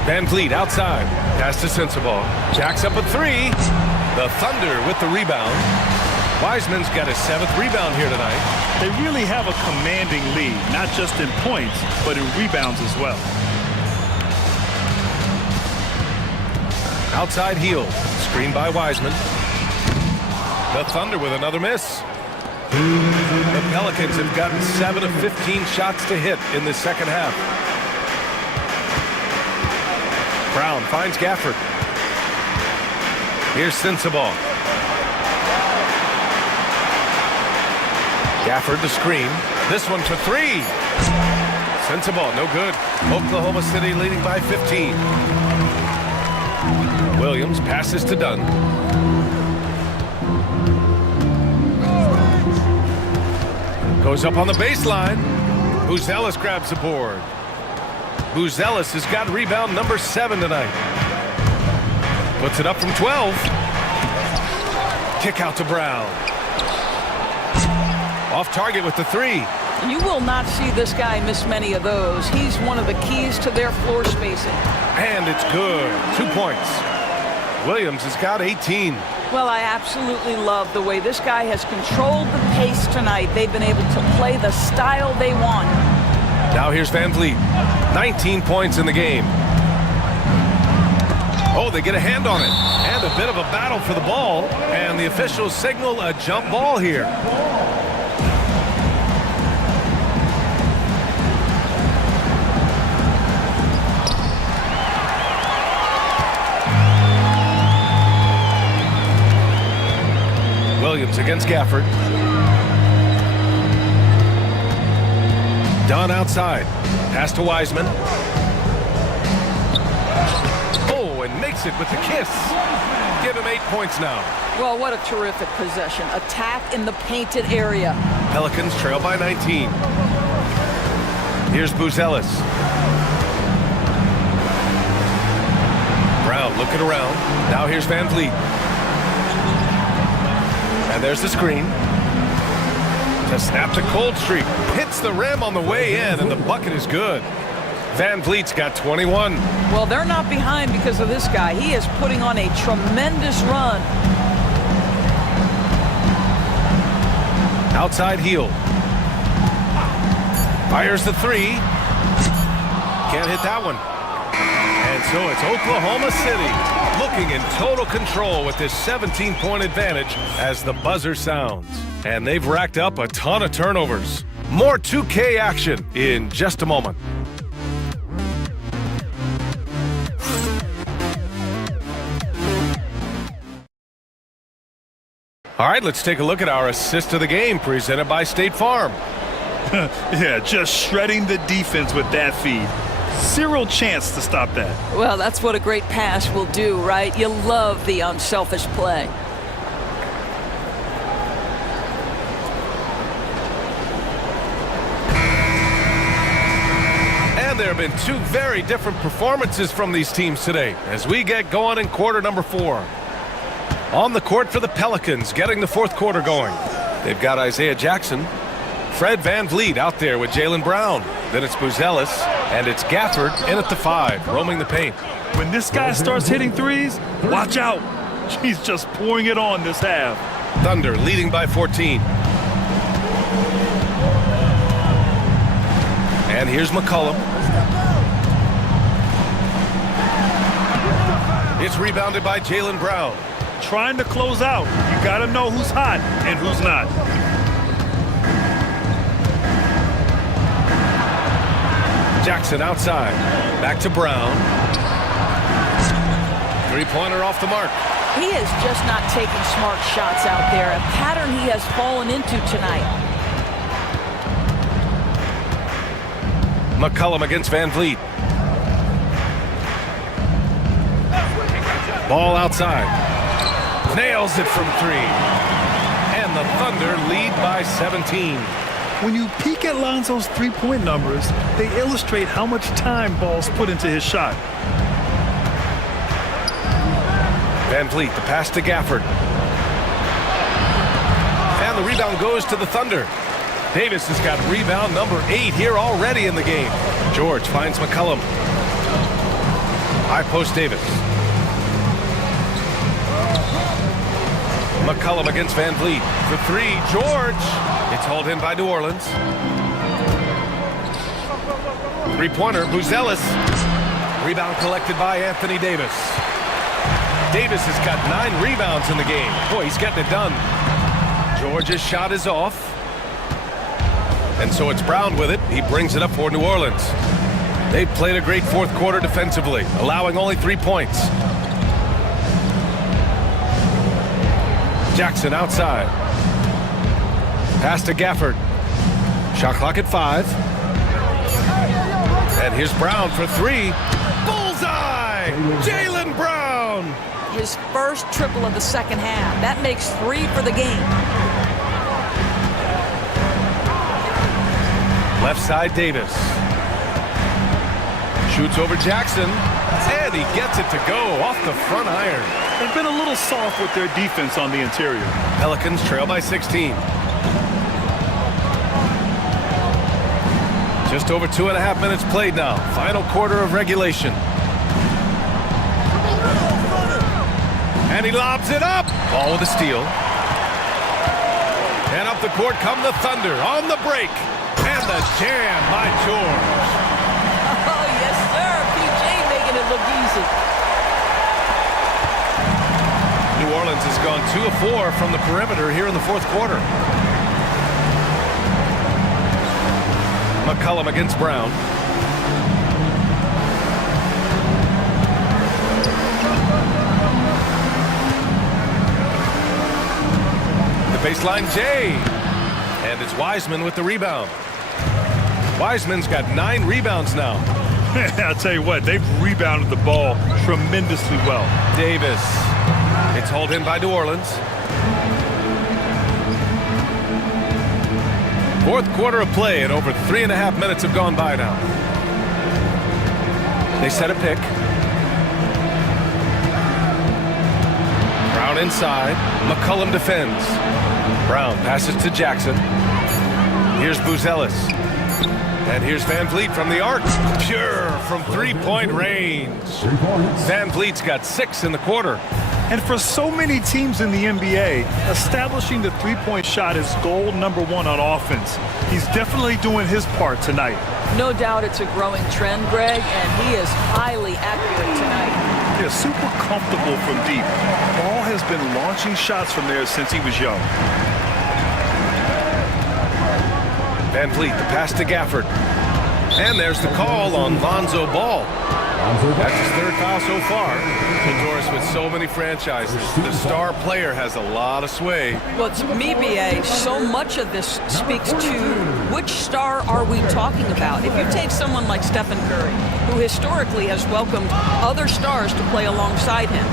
Van Vliet outside. Pass to Sensabaugh. Jacks up a 3. The Thunder with the rebound. Wiseman's got his 7th rebound here tonight. They really have a commanding lead, not just in points, but in rebounds as well. Outside heel. Screen by Wiseman. The Thunder with another miss. The Pelicans have gotten 7 of 15 shots to hit in the second half. Brown finds Gafford. Here's Sensabaugh. Gafford the screen. This one for 3. Sensabaugh, no good. Oklahoma City leading by 15. Williams passes to Dunn. Goes up on the baseline. Buzelis grabs the board. Buzelis has got rebound number 7 tonight. Puts it up from 12. Kick out to Brown. Off target with the 3. You will not see this guy miss many of those. He's one of the keys to their floor spacing. And it's good. 2 points. Williams has got 18. Well, I absolutely love the way this guy has controlled the pace tonight. They've been able to play the style they want. Now here's Van Vliet. 19 points in the game. Oh, they get a hand on it. And a bit of a battle for the ball. And the officials signal a jump ball here. Williams against Gafford. Dunn outside. Pass to Wiseman. Oh, and makes it with the kiss. Give him 8 points now. Well, what a terrific possession. Attack in the painted area. Pelicans trail by 19. Here's Buzelis. Brown looking around. Now here's Van Vliet. And there's the screen. To snap to Cold Streak. Hits the rim on the way in, and the bucket is good. Van Vliet's got 21. Well, they're not behind because of this guy. He is putting on a tremendous run. Outside heel. Fires the 3. Can't hit that one. And so it's Oklahoma City looking in total control with this 17-point advantage as the buzzer sounds. And they've racked up a ton of turnovers. More 2K action in just a moment. All right, let's take a look at our assist of the game presented by State Farm. Yeah, just shredding the defense with that feed. Zero chance to stop that. Well, that's what a great pass will do, right? You love the unselfish play. And there have been 2 very different performances from these teams today as we get going in quarter number 4. On the court for the Pelicans, getting the fourth quarter going. They've got Isaiah Jackson. Fred Van Vliet out there with Jaylen Brown. Then it's Buzelis, and it's Gafford in at the 5, roaming the paint. When this guy starts hitting threes, watch out. He's just pouring it on this half. Thunder leading by 14. And here's McCollum. It's rebounded by Jaylen Brown. Trying to close out. You got to know who's hot and who's not. Jackson outside. Back to Brown. Three-pointer off the mark. He is just not taking smart shots out there, a pattern he has fallen into tonight. McCollum against Van Vliet. Ball outside. Nails it from 3. And the Thunder lead by 17. When you peek at Lonzo's three-point numbers, they illustrate how much time Ball's put into his shot. Van Vliet, the pass to Gafford. And the rebound goes to the Thunder. Davis has got rebound number 8 here already in the game. George finds McCollum. High post Davis. McCollum against Van Vliet. For 3, George. It's hauled in by New Orleans. Three-pointer, Buzelis. Rebound collected by Anthony Davis. Davis has got 9 rebounds in the game. Boy, he's getting it done. George's shot is off. And so it's Brown with it. He brings it up for New Orleans. They've played a great fourth quarter defensively, allowing only 3 points. Jackson outside. Pass to Gafford. Shot clock at 5. And here's Brown for 3. Bullseye! Jaylen Brown! His first triple of the second half. That makes 3 for the game. Left side, Davis. Shoots over Jackson. And he gets it to go off the front iron. They've been a little soft with their defense on the interior. Pelicans trail by 16. Just over 2.5 minutes played now. Final quarter of regulation. And he lobs it up. Ball with a steal. And up the court come the Thunder on the break. And the jam by George. Oh, yes, sir. PJ making it look easy. New Orleans has gone 2 of 4 from the perimeter here in the fourth quarter. McCollum against Brown. The baseline Jay. And it's Wiseman with the rebound. Wiseman's got 9 rebounds now. I'll tell you what, they've rebounded the ball tremendously well. Davis. It's hauled in by New Orleans. Fourth quarter of play, and over 3.5 minutes have gone by now. They set a pick. Brown inside. McCollum defends. Brown passes to Jackson. Here's Buzelis. And here's Van Vliet from the arc. Pure from three-point range. Van Vliet's got 6 in the quarter. And for so many teams in the NBA, establishing the three-point shot is goal number 1 on offense. He's definitely doing his part tonight. No doubt it's a growing trend, Greg, and he is highly accurate tonight. They're super comfortable from deep. Ball has been launching shots from there since he was young. Van Vliet, the pass to Gafford. And there's the call on Lonzo Ball. That's his 3rd foul so far. And Doris, with so many franchises, the star player has a lot of sway. Well, it's me, BA. So much of this speaks to which star are we talking about. If you take someone like Stephen Curry, who historically has welcomed other stars to play alongside him,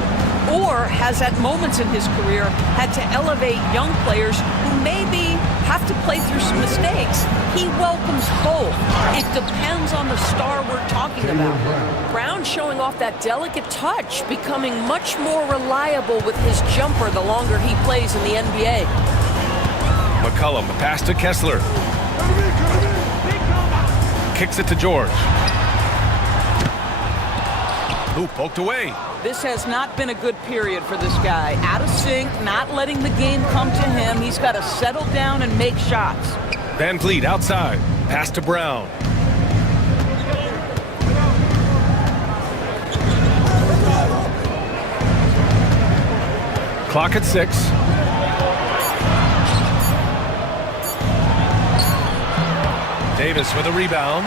or has at moments in his career had to elevate young players who maybe have to play through some mistakes. He welcomes both. It depends on the star we're talking about. Brown showing off that delicate touch, becoming much more reliable with his jumper the longer he plays in the NBA. McCollum, the pass to Kessler. Kicks it to George. Who poked away. This has not been a good period for this guy. Out of sync, not letting the game come to him. He's got to settle down and make shots. Van Vliet outside. Pass to Brown. Clock at 6. Davis with a rebound.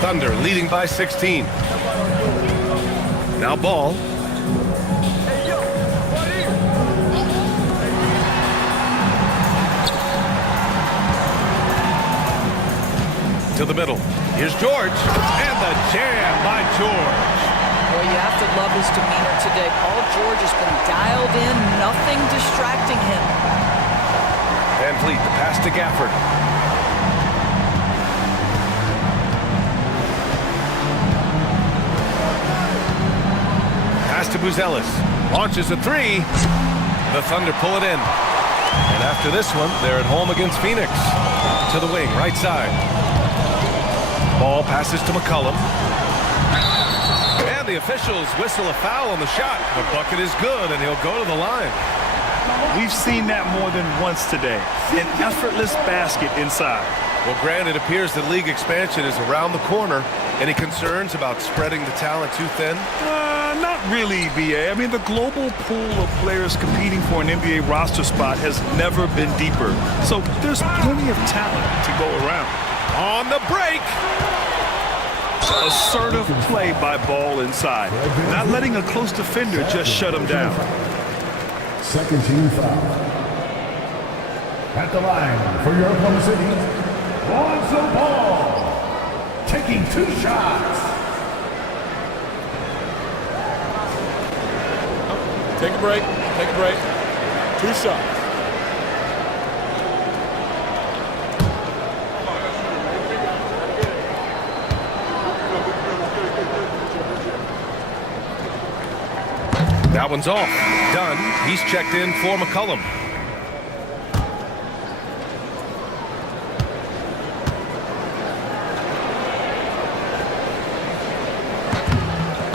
Thunder leading by 16. Now Ball. To the middle. Here's George. And the jam by George. Well, you have to love his demeanor today. Paul George has been dialed in, nothing distracting him. Van Vliet, the pass to Gafford. Pass to Buzelis. Launches a 3. The Thunder pull it in. And after this one, they're at home against Phoenix. To the wing, right side. Ball passes to McCollum. And the officials whistle a foul on the shot. The bucket is good, and he'll go to the line. We've seen that more than once today. An effortless basket inside. Well, Grant, it appears that league expansion is around the corner. Any concerns about spreading the talent too thin? Not really, BA. I mean, the global pool of players competing for an NBA roster spot has never been deeper. So there's plenty of talent to go around. On the break. Assertive play by Ball inside. Not letting a close defender just shut him down. Second team foul. At the line for your Oklahoma City, Lonzo Ball, taking 2 shots. Take a break. Take a break. 2 shots. That one's off. Done. He's checked in for McCollum.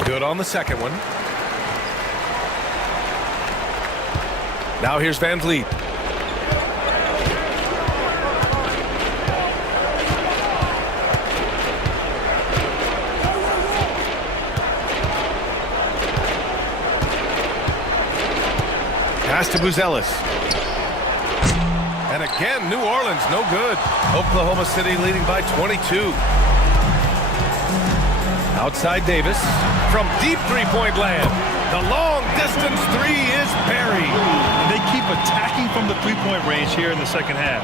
Good on the second one. Now here's Van Vliet. Pass to Buzelis. And again, New Orleans, no good. Oklahoma City leading by 22. Outside Davis from deep three-point land. The long-distance three is buried. And they keep attacking from the three-point range here in the second half.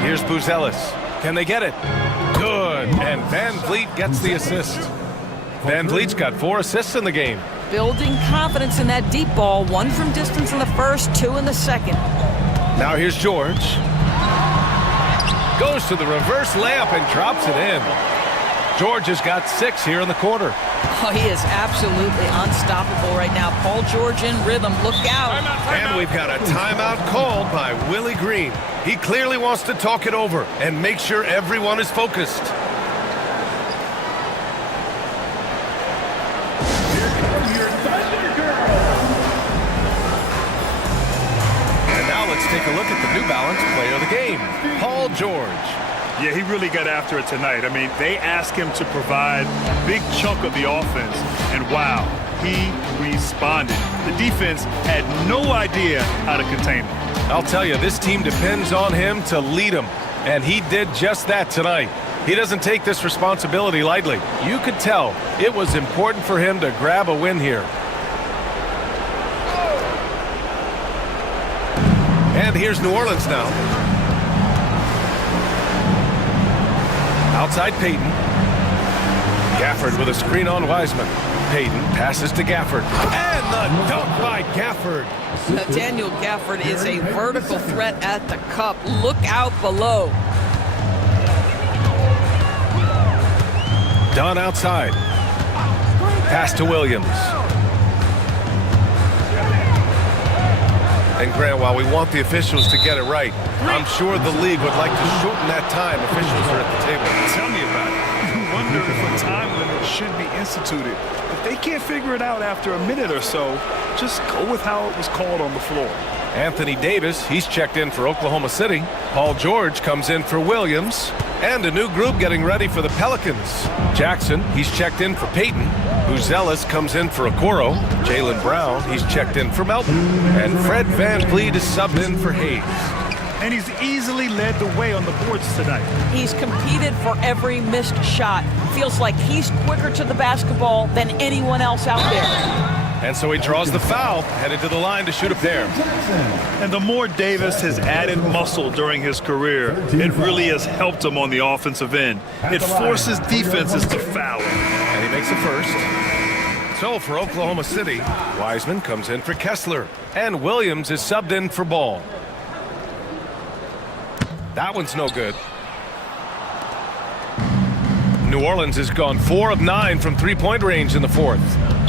Here's Buzelis. Can they get it? Good. And Van Vliet gets the assist. Van Vliet's got 4 assists in the game. Building confidence in that deep ball. 1 from distance in the first, 2 in the second. Now here's George. Goes to the reverse layup and drops it in. George has got 6 here in the quarter. Oh, he is absolutely unstoppable right now. Paul George in rhythm. Look out. And we've got a timeout called by Willie Green. He clearly wants to talk it over and make sure everyone is focused. And now let's take a look at the New Balance player of the game, Paul George. Yeah, he really got after it tonight. I mean, they asked him to provide a big chunk of the offense, and wow, he responded. The defense had no idea how to contain him. I'll tell you, this team depends on him to lead them, and he did just that tonight. He doesn't take this responsibility lightly. You could tell it was important for him to grab a win here. And here's New Orleans now. Outside Payton. Gafford with a screen on Wiseman. Payton passes to Gafford. And the dunk by Gafford. Daniel Gafford is a vertical threat at the cup. Look out below. Dunn outside. Pass to Williams. And Grant, while we want the officials to get it right, I'm sure the league would like to shorten that time officials are at the table. Tell me about it. You wonder if a time limit should be instituted. If they can't figure it out after a minute or so, just go with how it was called on the floor. Anthony Davis, he's checked in for Oklahoma City. Paul George comes in for Williams. And a new group getting ready for the Pelicans. Jackson, he's checked in for Payton. Buzelis comes in for Okoro. Jaylen Brown, he's checked in for Melton. And Fred VanVleet is subbed in for Hayes. And he's easily led the way on the boards tonight. He's competed for every missed shot. Feels like he's quicker to the basketball than anyone else out there. And so he draws the foul, headed to the line to shoot up there. And the more Davis has added muscle during his career, it really has helped him on the offensive end. It forces defenses to foul him. And he makes it first. So for Oklahoma City, Wiseman comes in for Kessler. And Williams is subbed in for Ball. That one's no good. New Orleans has gone 4 of 9 from three-point range in the fourth.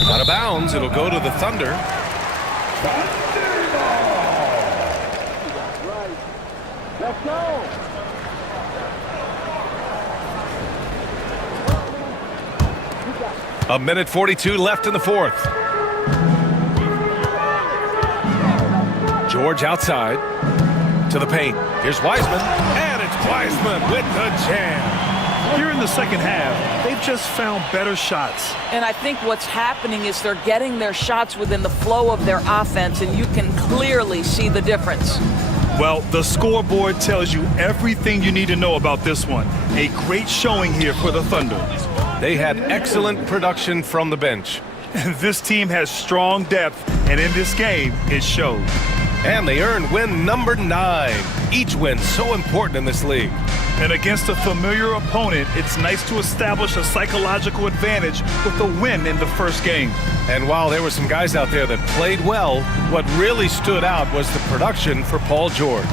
Out of bounds, it'll go to the Thunder. Let's go. A minute 42 left in the fourth. George outside to the paint. Here's Wiseman. And it's Wiseman with the jam. Here in the second half, they've just found better shots. And I think what's happening is they're getting their shots within the flow of their offense, and you can clearly see the difference. Well, the scoreboard tells you everything you need to know about this one. A great showing here for the Thunder. They had excellent production from the bench. This team has strong depth, and in this game, it showed. And they earned win number 9. Each win so important in this league. And against a familiar opponent, it's nice to establish a psychological advantage with a win in the first game. And while there were some guys out there that played well, what really stood out was the production for Paul George.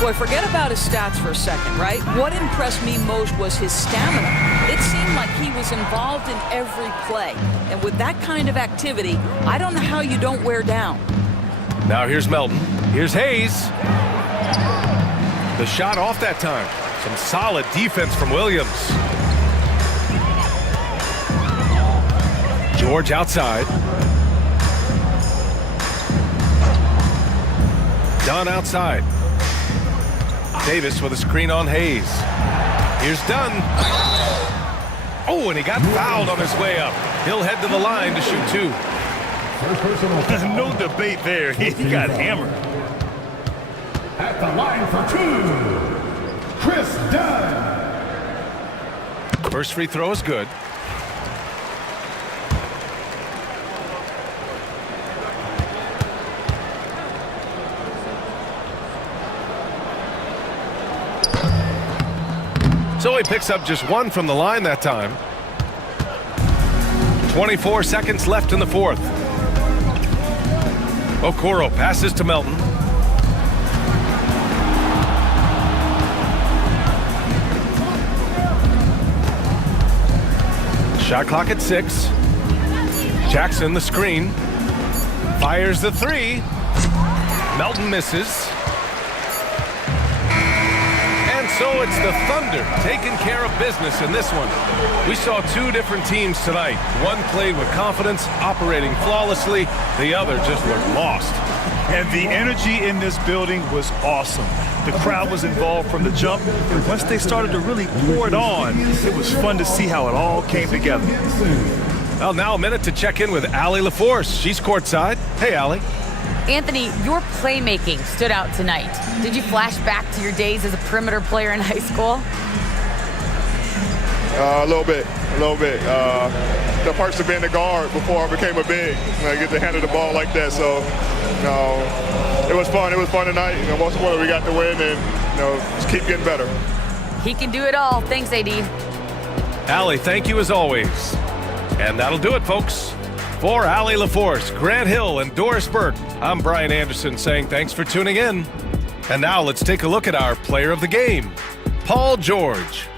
Boy, forget about his stats for a second, right? What impressed me most was his stamina. It seemed like he was involved in every play. And with that kind of activity, I don't know how you don't wear down. Now here's Melton. Here's Hayes. The shot off that time. Some solid defense from Williams. George outside. Dunn outside. Davis with a screen on Hayes. Here's Dunn. Oh, and he got fouled on his way up. He'll head to the line to shoot 2. No debate there. He got hammered. At the line for 2, Chris Dunn. First free throw is good. So he picks up just 1 from the line that time. 24 seconds left in the fourth. Okoro passes to Melton. Shot clock at 6. Jackson the screen. Fires the 3. Melton misses. And so it's the Thunder taking care of business in this one. We saw 2 different teams tonight. One played with confidence, operating flawlessly. The other just looked lost. And the energy in this building was awesome. The crowd was involved from the jump, and once they started to really pour it on, it was fun to see how it all came together. Well, now a minute to check in with Allie LaForce. She's courtside. Hey, Allie. Anthony, your playmaking stood out tonight. Did you flash back to your days as a perimeter player in high school? A little bit. The perks of being a guard before I became a big. I get to handle the ball like that. So, it was fun. It was fun tonight. Most importantly, we got the win, and just keep getting better. He can do it all. Thanks, AD. Allie, thank you as always. And that'll do it, folks. For Allie LaForce, Grant Hill, and Doris Burke, I'm Brian Anderson saying thanks for tuning in. And now let's take a look at our player of the game, Paul George.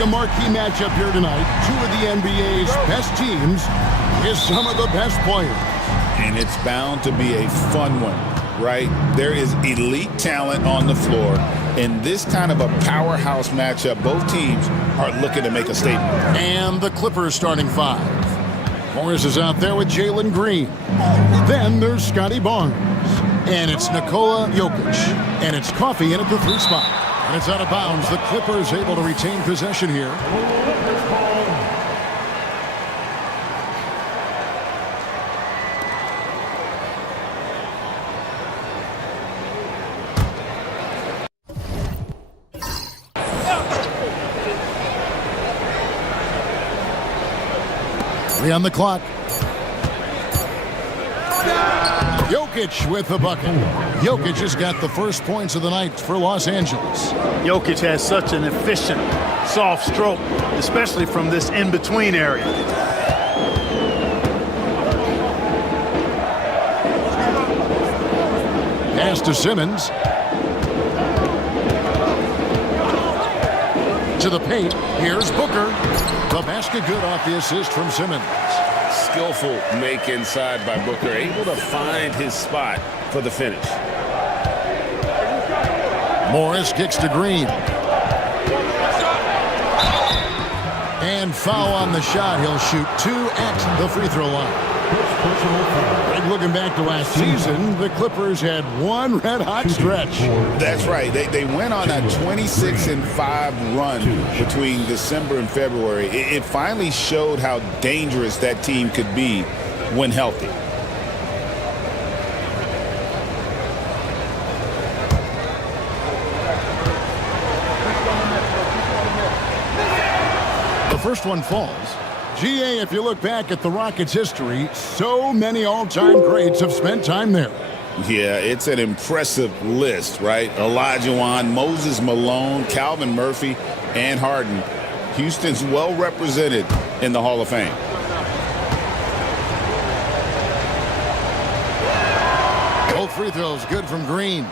A marquee matchup here tonight. Two of the NBA's best teams is some of the best players. And it's bound to be a fun one, right? There is elite talent on the floor. In this kind of a powerhouse matchup, both teams are looking to make a statement. And the Clippers starting five. Morris is out there with Jalen Green. Then there's Scotty Barnes. And it's Nikola Jokic. And it's Coffee in at the 3 spot. And it's out of bounds. The Clippers able to retain possession here. 3 on the clock. Jokic with the bucket. Jokic has got the first points of the night for Los Angeles. Jokic has such an efficient, soft stroke, especially from this in-between area. Pass to Simmons. To the paint. Here's Booker. The basket good off the assist from Simmons. Skillful make inside by Booker, able to find his spot for the finish. Morris kicks to Green. And foul on the shot. He'll shoot 2 at the free throw line. Looking back to last season, the Clippers had one red-hot stretch. That's right. They went on a 26-5 run between December and February. It finally showed how dangerous that team could be when healthy. The first one falls. GA, if you look back at the Rockets' history, so many all-time greats have spent time there. Yeah, it's an impressive list, right? Olajuwon, Moses Malone, Calvin Murphy, and Harden. Houston's well represented in the Hall of Fame. Both free throws good from Green.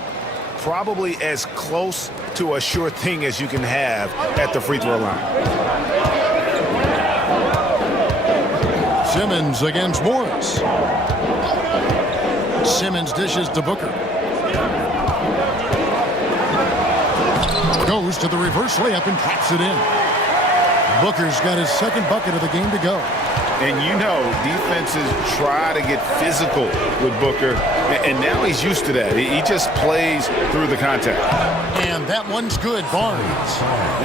Probably as close to a sure thing as you can have at the free throw line. Simmons against Morris. Simmons dishes to Booker. Goes to the reverse layup and traps it in. Booker's got his second bucket of the game to go. And you know, defenses try to get physical with Booker, and now he's used to that. He just plays through the contact. And that one's good, Barnes.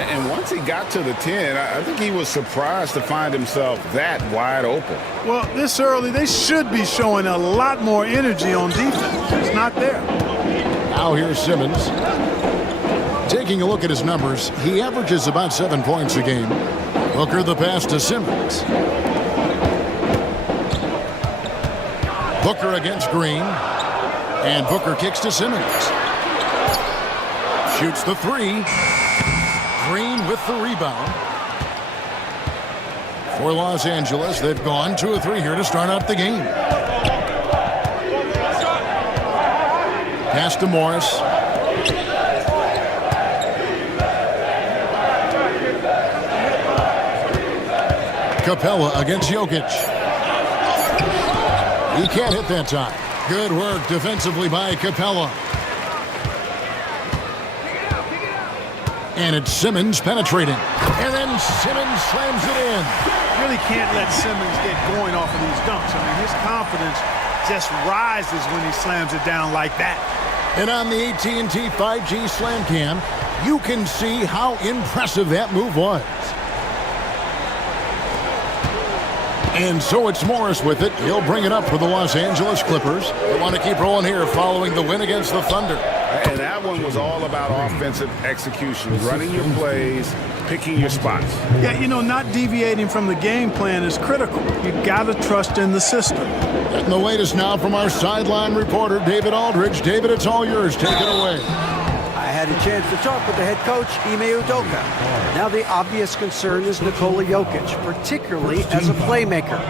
And once he got to the 10, I think he was surprised to find himself that wide open. Well, this early, they should be showing a lot more energy on defense. It's not there. Now here's Simmons. Taking a look at his numbers, he averages about 7 points a game. Booker the pass to Simmons. Booker against Green. And Booker kicks to Simmons. Shoots the 3. Green with the rebound. For Los Angeles, they've gone 2 of 3 here to start out the game. Pass to Morris. Capella against Jokic. He can't hit that time. Good work defensively by Capella. And it's Simmons penetrating. And then Simmons slams it in. Really can't let Simmons get going off of these dunks. I mean, his confidence just rises when he slams it down like that. And on the AT&T 5G Slam Cam, you can see how impressive that move was. And so it's Morris with it. He'll bring it up for the Los Angeles Clippers. They want to keep rolling here following the win against the Thunder. And that one was all about offensive execution, running your plays, picking your spots. Yeah, you know, not deviating from the game plan is critical. You've got to trust in the system. And the latest now from our sideline reporter, David Aldridge. David, it's all yours. Take it away. I had a chance to talk with the head coach, Ime Udoka. Now the obvious concern is Nikola Jokic, particularly as a playmaker.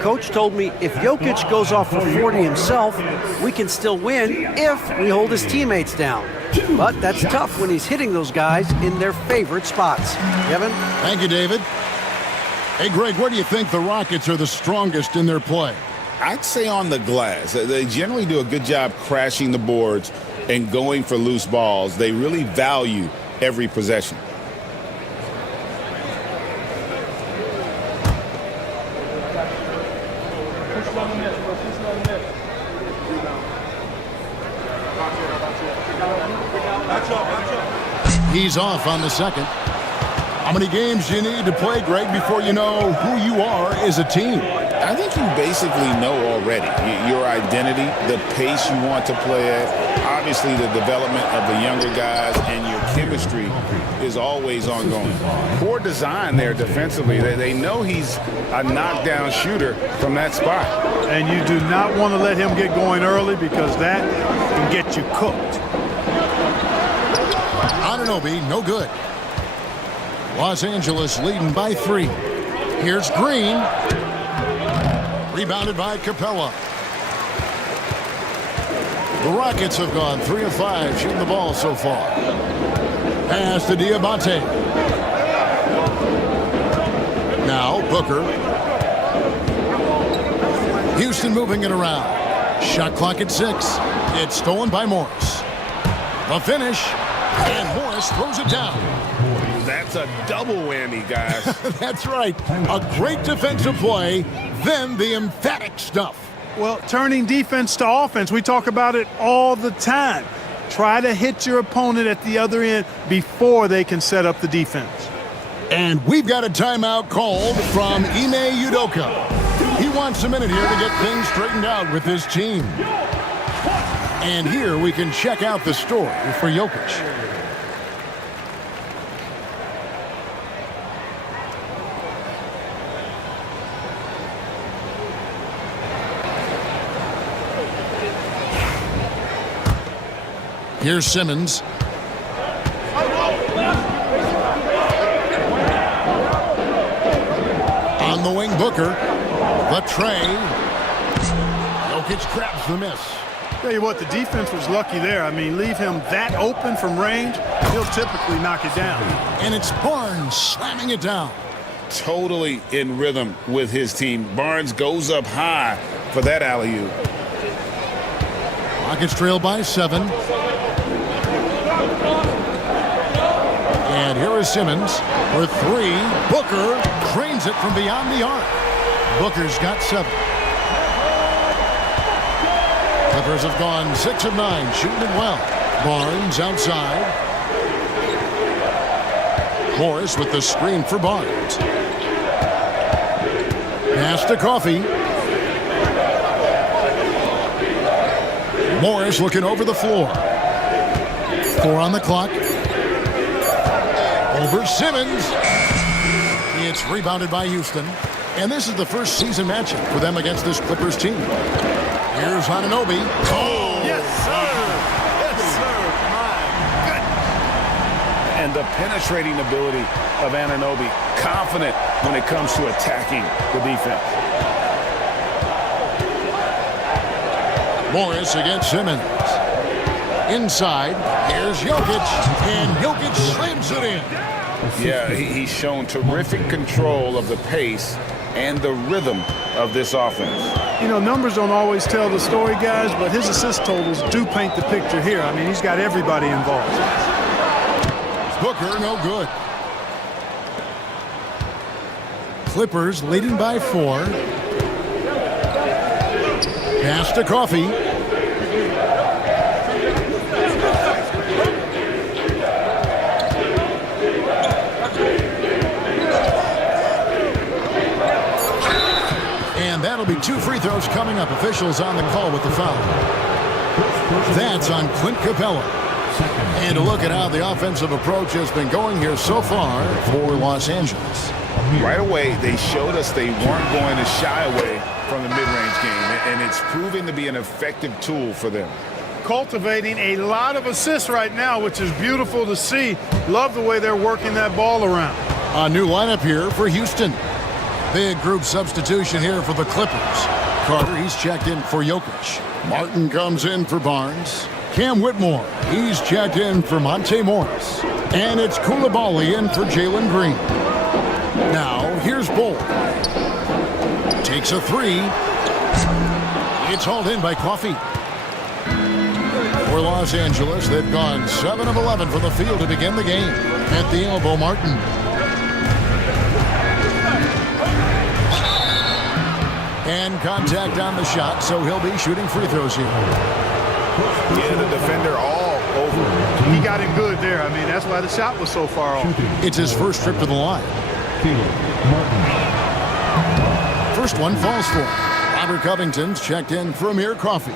Coach told me if Jokic goes off for 40 himself, we can still win if we hold his teammates down. But that's tough when he's hitting those guys in their favorite spots. Kevin? Thank you, David. Hey, Greg, where do you think the Rockets are the strongest in their play? I'd say on the glass. They generally do a good job crashing the boards and going for loose balls. They really value every possession. He's off on the second. How many games do you need to play, Greg, before you know who you are as a team? I think you basically know already your identity, the pace you want to play at, obviously the development of the younger guys, and your chemistry is always ongoing. Poor design there defensively. They know he's a knockdown shooter from that spot. And you do not want to let him get going early because that can get you cooked. Anunoby, no good. Los Angeles leading by 3. Here's Green. Rebounded by Capella. The Rockets have gone 3 of 5 shooting the ball so far. Pass to Diabate. Now Booker. Houston moving it around. Shot clock at 6. It's stolen by Morris. The finish. And Morris throws it down. That's a double whammy, guys. That's right. A great defensive play, then the emphatic stuff. Well, turning defense to offense, we talk about it all the time. Try to hit your opponent at the other end before they can set up the defense. And we've got a timeout called from Ime Udoka. He wants a minute here to get things straightened out with his team. And here we can check out the story for Jokic. Here's Simmons. On the wing, Booker. The tray. Jokic grabs the miss. Tell you what, the defense was lucky there. I mean, leave him that open from range, he'll typically knock it down. And it's Barnes slamming it down. Totally in rhythm with his team. Barnes goes up high for that alley-oop. Rockets trail by 7. And here is Simmons for 3. Booker drains it from beyond the arc. Booker's got 7. Clippers have gone 6 of 9, shooting it well. Barnes outside. Morris with the screen for Barnes. Pass to Coffee. Morris looking over the floor. 4 on the clock. Over Simmons. It's rebounded by Houston. And this is the first season matchup for them against this Clippers team. Here's Anunoby. Oh! Yes, sir! Yes, sir! My goodness! And the penetrating ability of Anunoby. Confident when it comes to attacking the defense. Morris against Simmons. Inside, here's Jokic, and Jokic slams it in. Yeah, he's shown terrific control of the pace and the rhythm of this offense. You know, numbers don't always tell the story, guys, but his assist totals do paint the picture here. I mean, he's got everybody involved. Booker, no good. Clippers leading by 4. Pass to Coffee. And that'll be 2 free throws coming up. Officials on the call with the foul. That's on Clint Capella. And a look at how the offensive approach has been going here so far for Los Angeles. Right away, they showed us they weren't going to shy away from the mid-range game, and it's proving to be an effective tool for them. Cultivating a lot of assists right now, which is beautiful to see. Love the way they're working that ball around. A new lineup here for Houston. Big group substitution here for the Clippers. Carter, he's checked in for Jokic. Martin comes in for Barnes. Cam Whitmore, he's checked in for Monte Morris. And it's Koulibaly in for Jalen Green. Now, here's Bull. Takes a 3. It's hauled in by Coffee. For Los Angeles, they've gone 7 of 11 from the field to begin the game. At the elbow, Martin. And contact on the shot, so he'll be shooting free throws here. Yeah, the defender all over. He got got him good there. I mean, that's why the shot was so far off. It's his first trip to the line. First one falls for him. Robert Covington's checked in for Amir Coffey.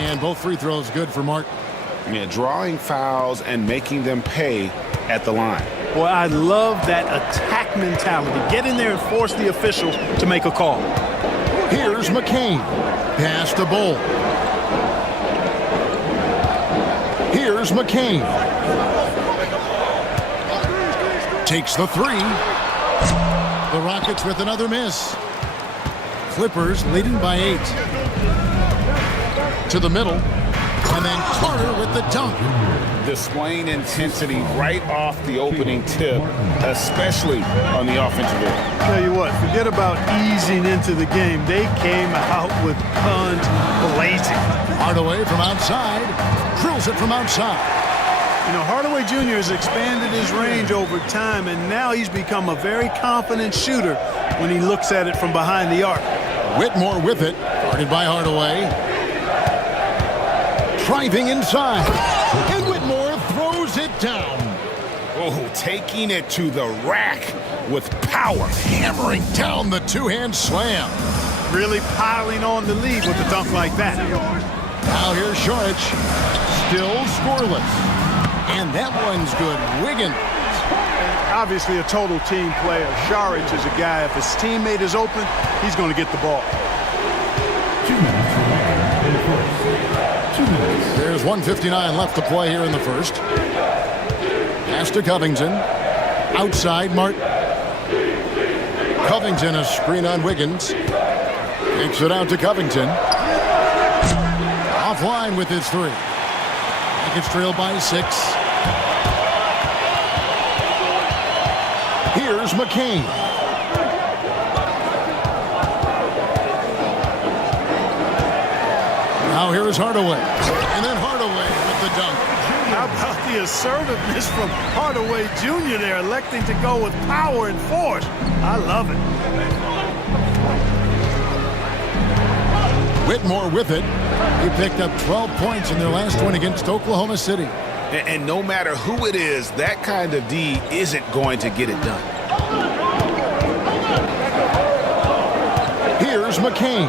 And both free throws good for Martin. Yeah, drawing fouls and making them pay at the line. Boy, I love that attack mentality. Get in there and force the officials to make a call. Here's McCain. Pass to Bull. Here's McCain. Takes the three. The Rockets with another miss. Clippers leading by 8. To the middle. And then Carter with the dunk. Displaying intensity right off the opening tip, especially on the offensive end. Tell you what, forget about easing into the game. They came out with guns blazing. Hardaway from outside. Drills it from outside. You know, Hardaway Jr. has expanded his range over time, and now he's become a very confident shooter when he looks at it from behind the arc. Whitmore with it. Guarded by Hardaway. Driving inside. And Whitmore throws it down. Oh, taking it to the rack with power. Hammering down the two-hand slam. Really piling on the lead with a dunk like that. Now here's Šarić. Still scoreless. And that one's good. Wiggins. Obviously a total team player. Šarić is a guy, if his teammate is open, he's going to get the ball. 2 minutes remaining in the first. 2 minutes. There's 1:59 left to play here in the first. Pass to Covington. Outside Martin. Covington a screen on Wiggins. Takes it out to Covington. Offline with his three. Rockets trail by 6. Here's McCain. Now here's Hardaway. And then Hardaway with the dunk. How about the assertiveness from Hardaway Jr. there, electing to go with power and force. I love it. Whitmore with it. He picked up 12 points in their last one against Oklahoma City. And no matter who it is, that kind of D isn't going to get it done. Here's McCain.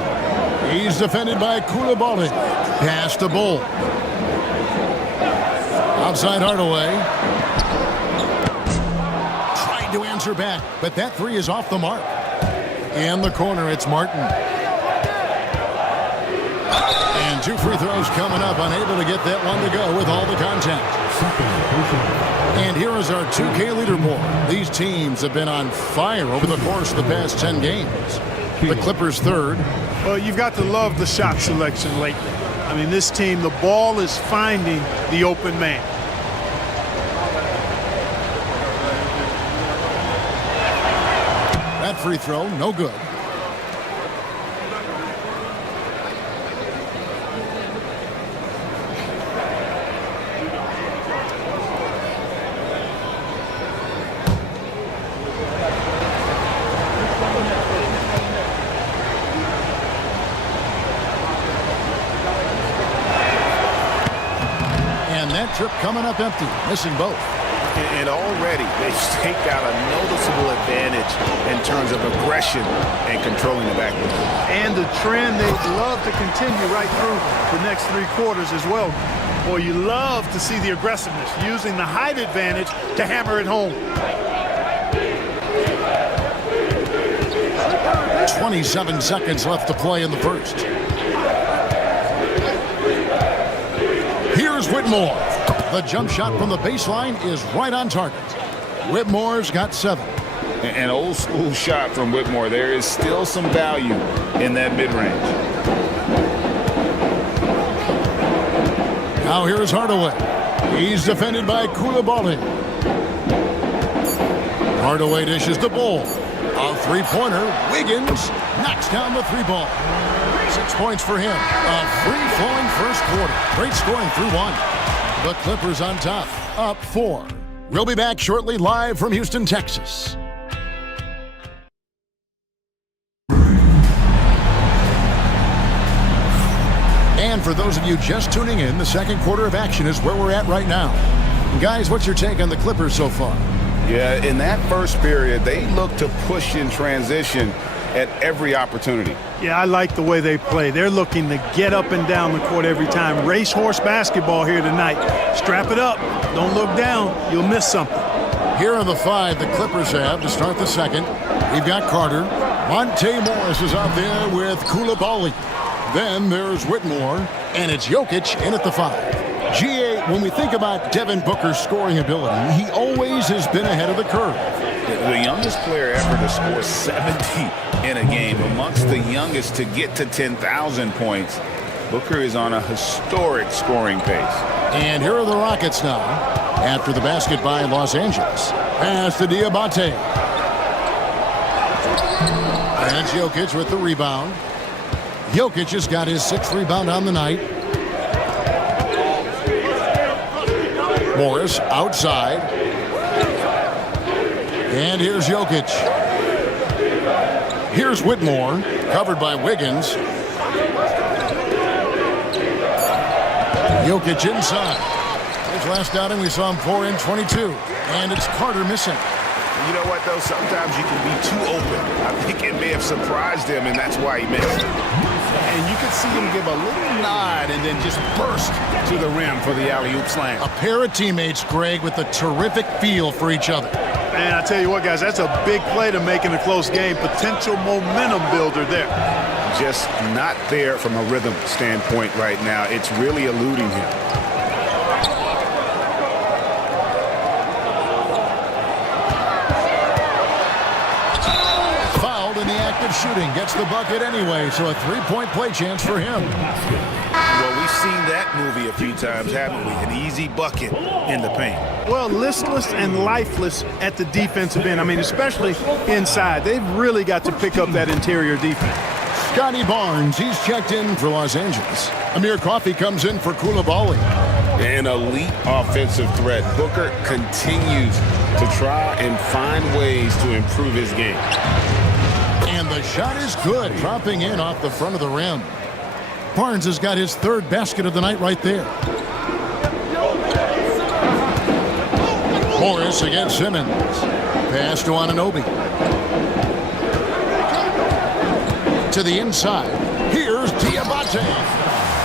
He's defended by Coulibaly. Pass to Bull. Outside Hardaway. Tried to answer back, but that three is off the mark. In the corner, it's Martin. And 2 free throws coming up, unable to get that one to go with all the contact. And here is our 2K leaderboard. These teams have been on fire over the course of the past 10 games. The Clippers third. Well, you've got to love the shot selection lately. I mean, this team, the ball is finding the open man. That free throw, no good. Trip coming up empty, missing both. And already they've staked out a noticeable advantage in terms of aggression and controlling the backcourt. And the trend they'd love to continue right through the next 3 quarters as well. Boy, you love to see the aggressiveness, using the height advantage to hammer it home. 27 seconds left to play in the first. Here's Whitmore. The jump shot from the baseline is right on target. Whitmore's got 7. An old school shot from Whitmore. There is still some value in that mid-range. Now here's Hardaway. He's defended by Coulibaly. Hardaway dishes the ball. A three-pointer. Wiggins knocks down the three ball. 6 points for him. A free-flowing first quarter. Great scoring through one. The Clippers on top, up 4. We'll be back shortly live from Houston, Texas. And for those of you just tuning in, the second quarter of action is where we're at right now. Guys, what's your take on the Clippers so far? Yeah, in that first period, they look to push in transition at every opportunity. Yeah, I like the way they play. They're looking to get up and down the court every time. Racehorse basketball here tonight. Strap it up. Don't look down. You'll miss something. Here are the 5 the Clippers have to start the second. We've got Carter. Monte Morris is out there with Koulibaly. Then there's Whitmore, and it's Jokic in at the 5. GA, when we think about Devin Booker's scoring ability, he always has been ahead of the curve. The youngest player ever to score 70 in a game, amongst the youngest to get to 10,000 points. Booker is on a historic scoring pace. And here are the Rockets now, after the basket by Los Angeles. Pass to Diabate. And it's Jokic with the rebound. Jokic has got his 6th rebound on the night. Morris outside. And here's Jokic. Here's Whitmore, covered by Wiggins. Jokic inside. His last outing, we saw him pour in 22. And it's Carter missing. You know what, though? Sometimes you can be too open. I think it may have surprised him, and that's why he missed. And you could see him give a little nod and then just burst to the rim for the alley-oop slam. A pair of teammates, Greg, with a terrific feel for each other. And I tell you what, guys, that's a big play to make in a close game. Potential momentum builder there. Just not there from a rhythm standpoint right now. It's really eluding him. Fouled in the act of shooting. Gets the bucket anyway, so a 3-point play chance for him. Well, we've seen that movie a few times, haven't we? An easy bucket in the paint. Well, listless and lifeless at the defensive end. I mean, especially inside. They've really got to pick up that interior defense. Scotty Barnes, he's checked in for Los Angeles. Amir Coffey comes in for Koulibaly. An elite offensive threat. Booker continues to try and find ways to improve his game. And the shot is good, dropping in off the front of the rim. Barnes has got his 3rd basket of the night right there. Morris against Simmons. Pass to Anunoby. To the inside. Here's Diabate.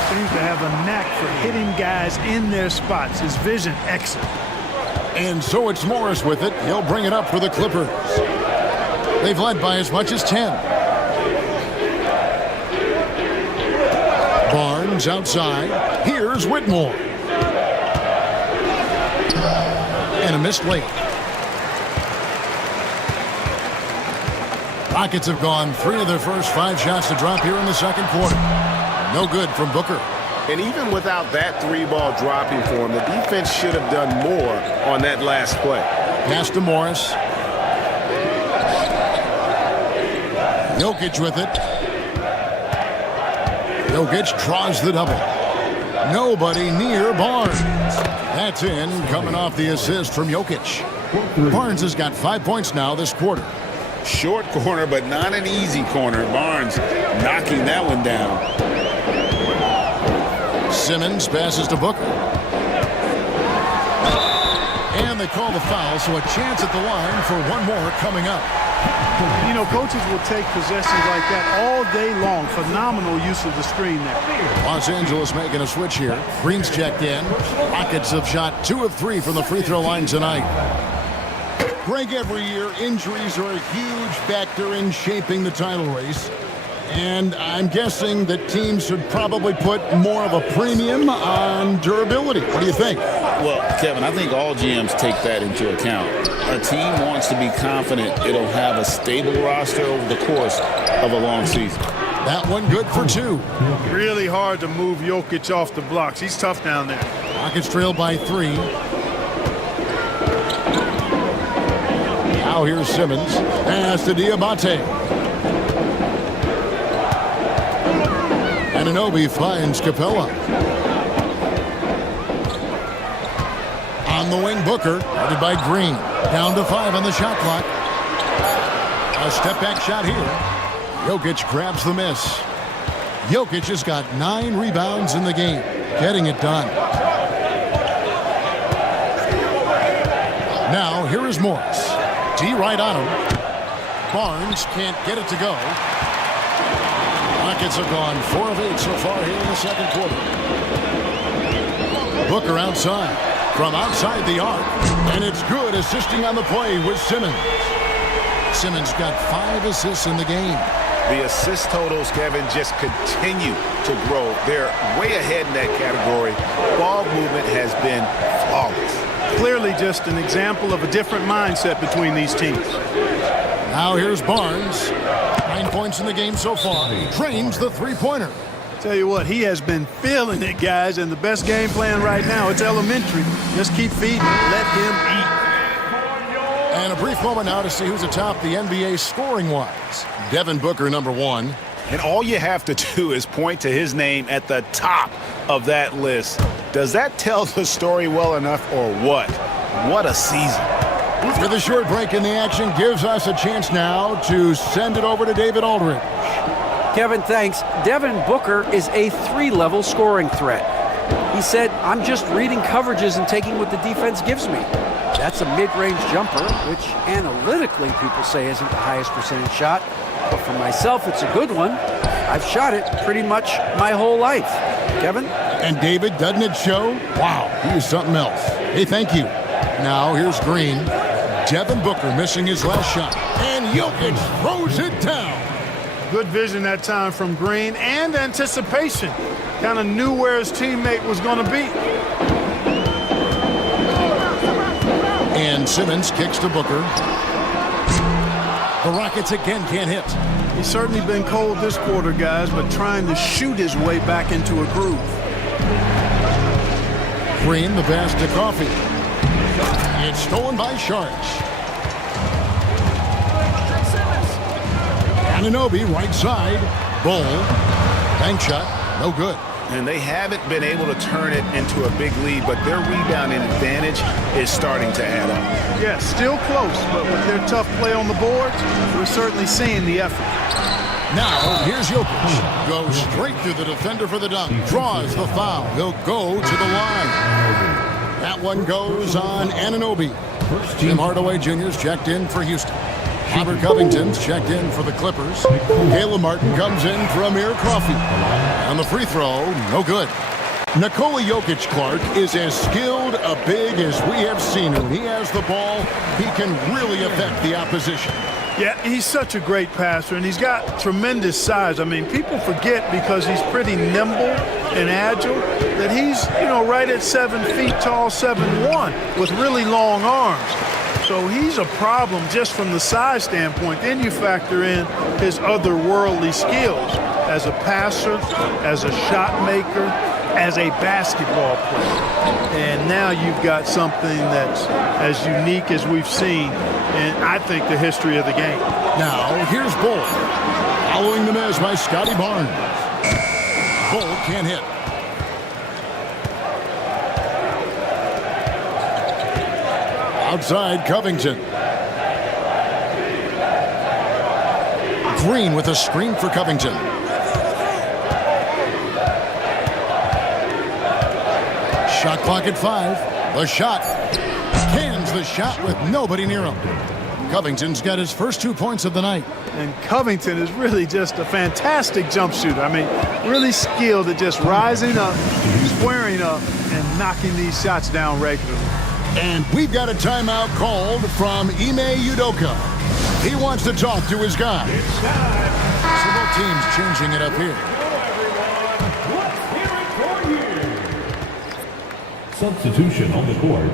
Seems to have a knack for hitting guys in their spots. His vision excellent. And so it's Morris with it. He'll bring it up for the Clippers. They've led by as much as 10. Barnes outside. Here's Whitmore. And a missed late. Rockets have gone 3 of their first 5 shots to drop here in the second quarter. No good from Booker. And even without that 3-ball dropping for him, the defense should have done more on that last play. Pass to Morris. Jokic with it. Jokic draws the double. Nobody near Barnes. That's in, coming off the assist from Jokic. Barnes has got 5 points now this quarter. Short corner, but not an easy corner. Barnes knocking that one down. Simmons passes to Booker. And they call the foul, so a chance at the line for one more coming up. You know, coaches will take possessions like that all day long. Phenomenal use of the screen there. Los Angeles making a switch here. Green's checked in. Rockets have shot 2 of 3 from the free throw line tonight. Greg, every year, injuries are a huge factor in shaping the title race. And I'm guessing that teams should probably put more of a premium on durability. What do you think? Well, Kevin, I think all GMs take that into account. A team wants to be confident it'll have a stable roster over the course of a long season. That one good for 2. Really hard to move Jokic off the blocks. He's tough down there. Rockets trail by 3. Now here's Simmons. Pass to Diabate. Anunoby finds Capella. On the wing, Booker, guarded by Green. Down to 5 on the shot clock. A step-back shot here. Jokic grabs the miss. Jokic has got 9 rebounds in the game, getting it done. Now, here is Morris. D right on him. Barnes can't get it to go. Rockets have gone 4 of 8 so far here in the second quarter. Booker outside. From outside the arc. And it's good, assisting on the play with Simmons. Simmons got 5 assists in the game. The assist totals, Kevin, just continue to grow. They're way ahead in that category. Ball movement has been flawless. Clearly just an example of a different mindset between these teams. Now here's Barnes. 9 points in the game so far. Drains the three-pointer. Tell you what, he has been feeling it, guys, and the best game plan right now, it's elementary. Just keep feeding, let him eat. And a brief moment now to see who's atop the NBA scoring-wise. Devin Booker, number 1. And all you have to do is point to his name at the top of that list. Does that tell the story well enough or what? What a season. With a short break in the action, gives us a chance now to send it over to David Aldridge. Kevin, thanks. Devin Booker is a 3-level scoring threat. He said, I'm just reading coverages and taking what the defense gives me. That's a mid-range jumper, which analytically people say isn't the highest percentage shot. But for myself, it's a good one. I've shot it pretty much my whole life. Kevin? And David, doesn't it show? Wow, he is something else. Hey, thank you. Now here's Green. Devin Booker missing his last shot. And Jokic throws it down. Good vision that time from Green and anticipation. Kind of knew where his teammate was going to be. And Simmons kicks to Booker. The Rockets again can't hit. He's certainly been cold this quarter, guys, but trying to shoot his way back into a groove. Green, the pass to Coffee. It's stolen by Sharks. Anunoby, right side. Bull. Bank shot. No good. And they haven't been able to turn it into a big lead, but their rebounding advantage is starting to add up. Yeah, still close, but with their tough play on the boards, we're certainly seeing the effort. Now, here's Jokic. Goes straight through the defender for the dunk. Draws the foul. He'll go to the line. That one goes on Anunoby. Tim Hardaway Jr.'s checked in for Houston. Robert Covington's checked in for the Clippers. Caleb Martin comes in for Amir Coffey. On the free throw, no good. Nikola Jokic, Clark, is as skilled a big as we have seen him. He has the ball. He can really affect the opposition. Yeah, he's such a great passer, and he's got tremendous size. I mean, people forget because he's pretty nimble and agile that he's, right at 7 feet tall, 7'1", with really long arms. So he's a problem just from the size standpoint. Then you factor in his otherworldly skills as a passer, as a shot maker, as a basketball player. And now you've got something that's as unique as we've seen in, I think, the history of the game. Now, here's Bull. Following the miss by Scotty Barnes. Bull can't hit. Outside, Covington. Green with a screen for Covington. Shot clock at 5. The shot. Cans the shot with nobody near him. Covington's got his first 2 points of the night. And Covington is really just a fantastic jump shooter. I mean, really skilled at just rising up, squaring up, and knocking these shots down regularly. And we've got a timeout called from Ime Udoka. He wants to talk to his guy. So both teams changing it up here. Substitution on the court.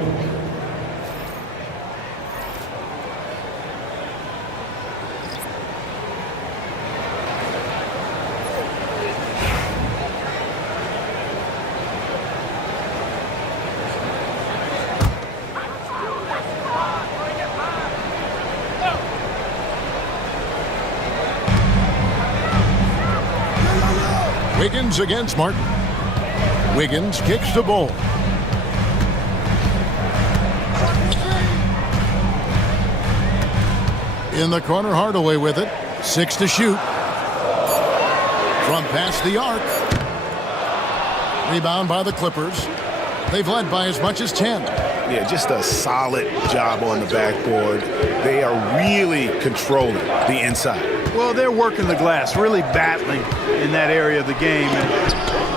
Wiggins against Martin. Wiggins kicks to Bull. In the corner, Hardaway with it. 6 to shoot. From past the arc. Rebound by the Clippers. They've led by as much as 10. Yeah, just a solid job on the backboard. They are really controlling the inside. Well, they're working the glass, really battling in that area of the game, and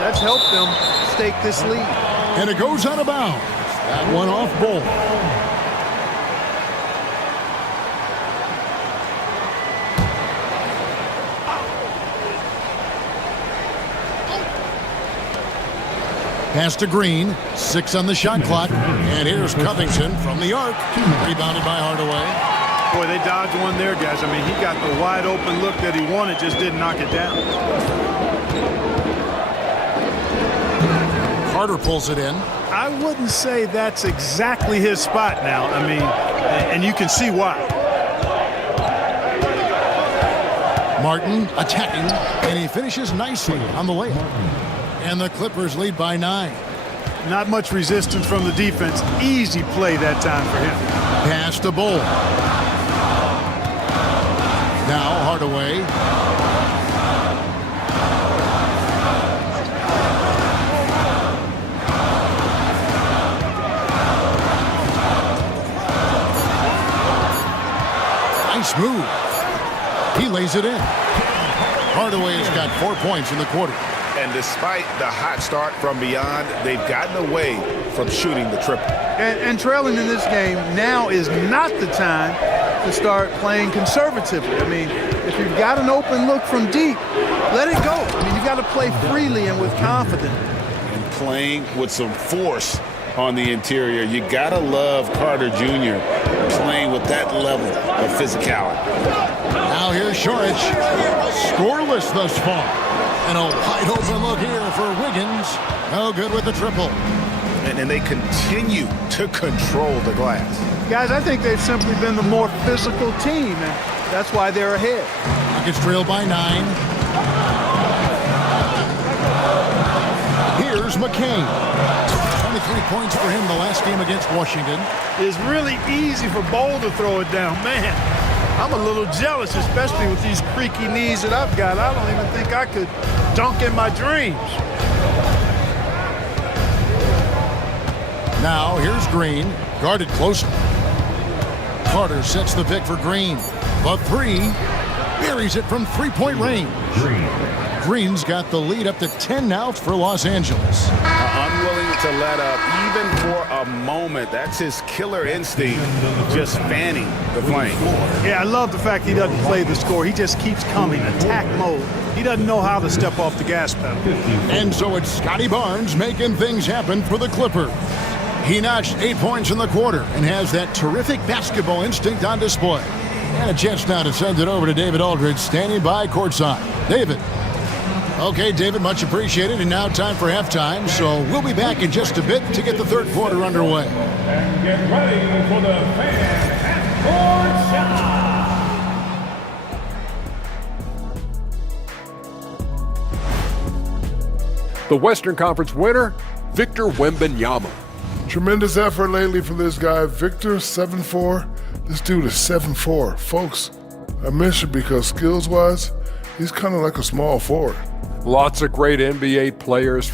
that's helped them stake this lead. And it goes out of bounds. That one off Bull. Pass to Green. 6 on the shot clock. And here's Covington from the arc. Rebounded by Hardaway. Boy, they dodged one there, guys. I mean, he got the wide open look that he wanted, just didn't knock it down. Carter pulls it in. I wouldn't say that's exactly his spot now. I mean, and you can see why. Martin attacking, and he finishes nicely on the layup. And the Clippers lead by 9. Not much resistance from the defense. Easy play that time for him. Pass to Bull. Now Hardaway. Nice move. He lays it in. Hardaway has got 4 points in the quarter. And despite the hot start from beyond, they've gotten away from shooting the triple. And trailing in this game now is not the time to start playing conservatively. I mean, if you've got an open look from deep, let it go. I mean, you've got to play freely and with confidence. And playing with some force on the interior. You got to love Carter Jr. playing with that level of physicality. Now here's Šorić. Scoreless thus far. And a wide open look here for Wiggins. No good with the triple. And they continue to control the glass. Guys, I think they've simply been the more physical team, and that's why they're ahead. Rockets trail by 9. Here's McCain. 23 points for him the last game against Washington. It's really easy for Bol to throw it down. Man, I'm a little jealous, especially with these creaky knees that I've got. I don't even think I could dunk in my dreams. Now here's Green, guarded closer. Carter sets the pick for Green. The 3, buries it from 3-point range. Green's got the lead up to 10 now for Los Angeles. Unwilling to let up even for a moment. That's his killer instinct, just fanning the flame. Yeah, I love the fact he doesn't play the score. He just keeps coming, attack mode. He doesn't know how to step off the gas pedal. And so it's Scotty Barnes making things happen for the Clippers. He notched 8 points in the quarter and has that terrific basketball instinct on display. And a chance now to send it over to David Aldridge, standing by courtside. David. Okay, David, much appreciated. And now time for halftime. So we'll be back in just a bit to get the third quarter underway. And get ready for the fan half-court shot. The Western Conference winner, Victor Wembanyama. Tremendous effort lately from this guy, Victor, 7'4". This dude is 7'4". Folks, I mentioned because skills-wise, he's kind of like a small forward. Lots of great NBA players.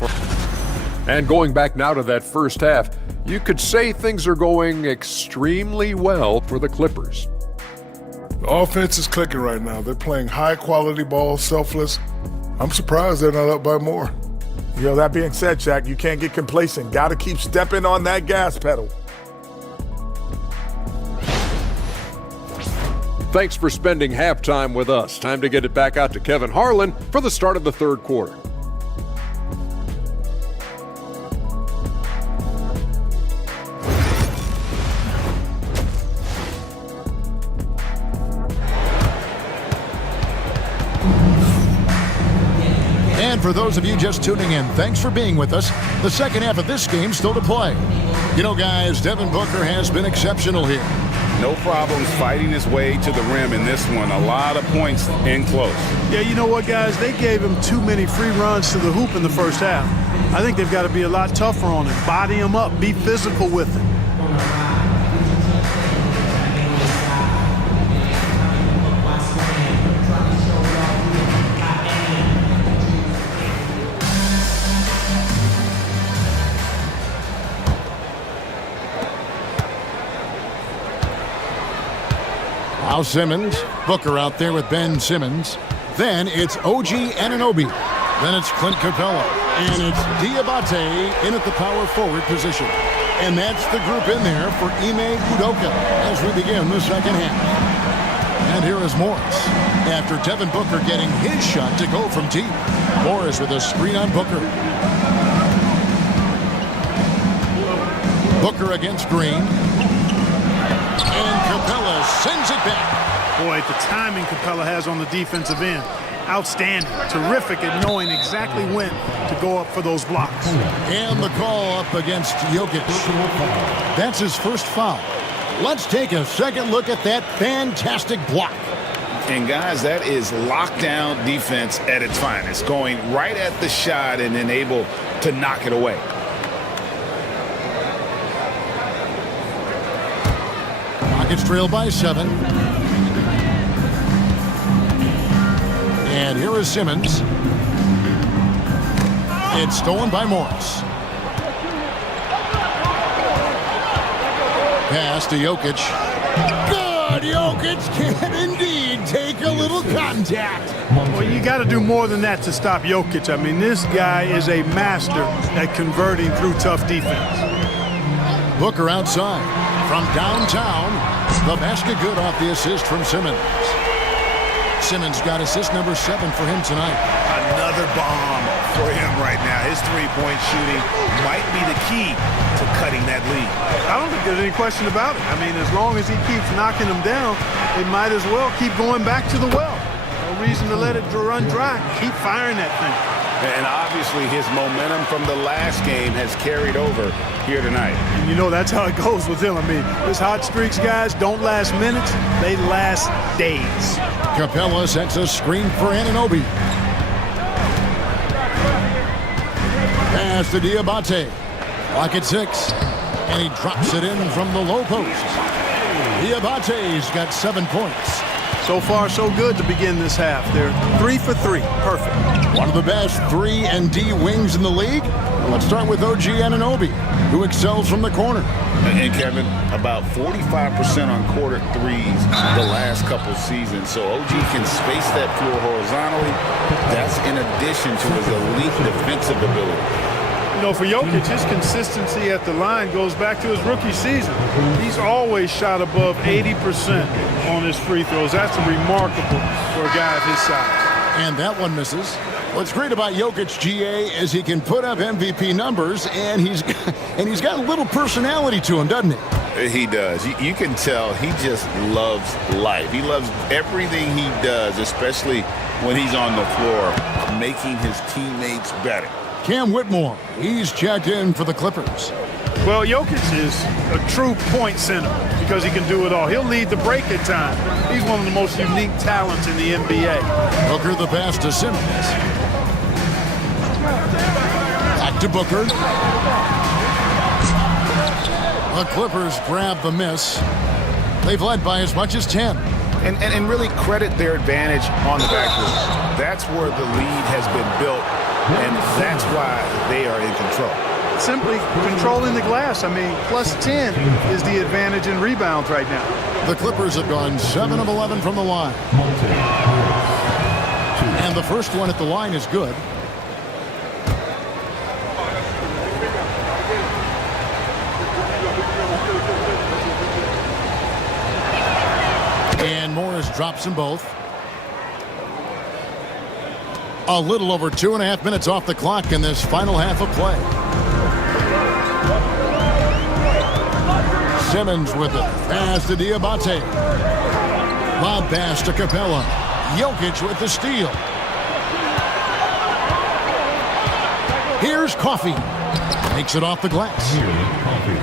And going back now to that first half, you could say things are going extremely well for the Clippers. The offense is clicking right now. They're playing high-quality ball, selfless. I'm surprised they're not up by more. Yo, that being said, Shaq, you can't get complacent. Got to keep stepping on that gas pedal. Thanks for spending halftime with us. Time to get it back out to Kevin Harlan for the start of the third quarter. And for those of you just tuning in, thanks for being with us. The second half of this game still to play. You know, guys, Devin Booker has been exceptional here. No problems fighting his way to the rim in this one. A lot of points in close. Yeah, you know what, guys? They gave him too many free runs to the hoop in the first half. I think they've got to be a lot tougher on him. Body him up. Be physical with him. Now Simmons, Booker out there with Ben Simmons. Then it's OG Anunoby. Then it's Clint Capella. And it's Diabate in at the power forward position. And that's the group in there for Ime Udoka as we begin the second half. And here is Morris. After Devin Booker getting his shot to go from deep. Morris with a screen on Booker. Booker against Green. And Capella sends it back. Boy, the timing Capella has on the defensive end. Outstanding. Terrific at knowing exactly when to go up for those blocks. And the call up against Jokic. That's his first foul. Let's take a second look at that fantastic block. And guys, that is lockdown defense at its finest. Going right at the shot and then able to knock it away. Rockets trail by 7. And here is Simmons. It's stolen by Morris. Pass to Jokic. Good! Jokic can indeed take a little contact. Well, you got to do more than that to stop Jokic. I mean, this guy is a master at converting through tough defense. Booker outside. From downtown, the basket good off the assist from Simmons. Simmons got assist number 7 for him tonight. Another bomb for him right now. His three-point shooting might be the key to cutting that lead. I don't think there's any question about it. I mean, as long as he keeps knocking them down, they might as well keep going back to the well. No reason to let it run dry. Keep firing that thing. And obviously his momentum from the last game has carried over here tonight. And you know, that's how it goes with him. I mean, his hot streaks, guys, don't last minutes. They last days. Capella sets a screen for Anunoby. Pass to Diabate. Lock at 6. And he drops it in from the low post. Diabate's got 7 points. So far, so good to begin this half. They're 3 for 3. Perfect. One of the best 3 and D wings in the league. Let's start with OG Anunoby, who excels from the corner. And Kevin, about 45% on quarter threes the last couple seasons. So OG can space that floor horizontally. That's in addition to his elite defensive ability. You know, for Jokic, his consistency at the line goes back to his rookie season. He's always shot above 80% on his free throws. That's remarkable for a guy of his size. And that one misses. What's great about Jokic, GA, is he can put up MVP numbers, and he's got a little personality to him, doesn't he? He does. You can tell he just loves life. He loves everything he does, especially when he's on the floor, making his teammates better. Cam Whitmore, he's checked in for the Clippers. Well, Jokic is a true point center because he can do it all. He'll lead the break at times. He's one of the most unique talents in the NBA. Booker the pass to Simmons. Back to Booker. The Clippers grab the miss. They've led by as much as 10. And really credit their advantage on the backboard. That's where the lead has been built, and that's why they are in control. Simply controlling the glass. I mean, plus 10 is the advantage in rebounds right now. The Clippers have gone 7 of 11 from the line. And the first one at the line is good. And Morris drops them both. A little over 2.5 minutes off the clock in this final half of play. Simmons with it. Pass to Diabate. Lob pass to Capella. Jokic with the steal. Here's Coffey. Takes it off the glass.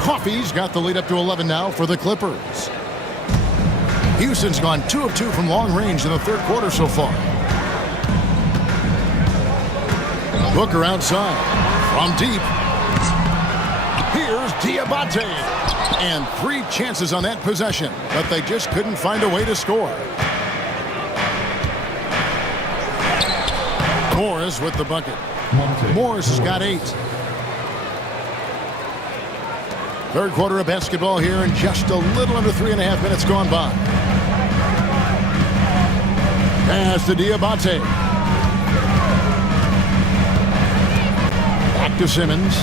Coffey's got the lead up to 11 now for the Clippers. Houston's gone 2 of 2 from long range in the third quarter so far. Booker outside. From deep. Here's Diabate. And 3 chances on that possession, but they just couldn't find a way to score. Morris with the bucket. Morris has got 8. Third quarter of basketball here, and just a little under 3.5 minutes gone by. Pass to Diabate. Back to Simmons.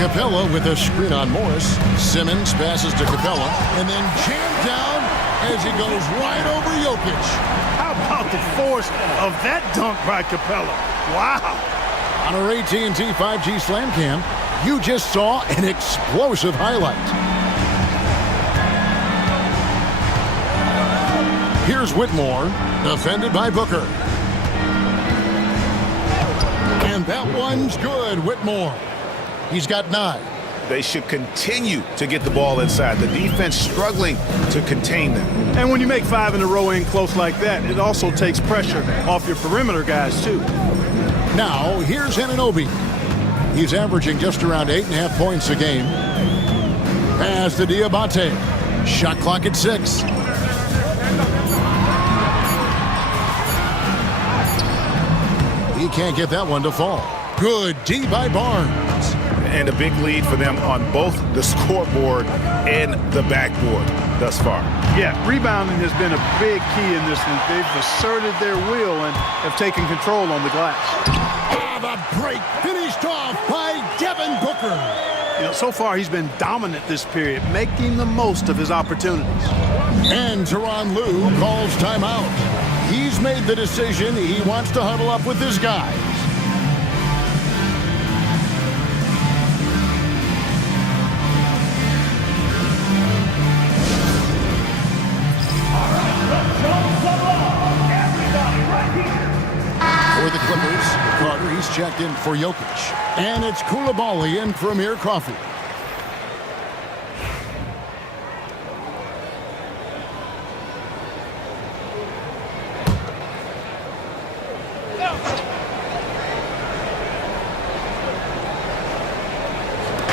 Capella with a screen on Morris. Simmons passes to Capella, and then jammed down as he goes right over Jokic. How about the force of that dunk by Capella? Wow. On our AT&T 5G Slam Cam, you just saw an explosive highlight. Here's Whitmore, defended by Booker. And that one's good, Whitmore. He's got 9. They should continue to get the ball inside. The defense struggling to contain them. And when you make 5 in a row in close like that, it also takes pressure off your perimeter guys, too. Now, here's Anunoby. He's averaging just around 8.5 points a game. Pass to Diabate. Shot clock at 6. He can't get that one to fall. Good D by Barnes. And a big lead for them on both the scoreboard and the backboard thus far. Yeah, rebounding has been a big key in this one. They've asserted their will and have taken control on the glass. The break finished off by Devin Booker. You know, so far he's been dominant this period, making the most of his opportunities. And Tyronn Lue calls timeout. He's made the decision he wants to huddle up with his guys. For the Clippers, Carter, he's checked in for Jokic. And it's Koulibaly in for Amir Coffey.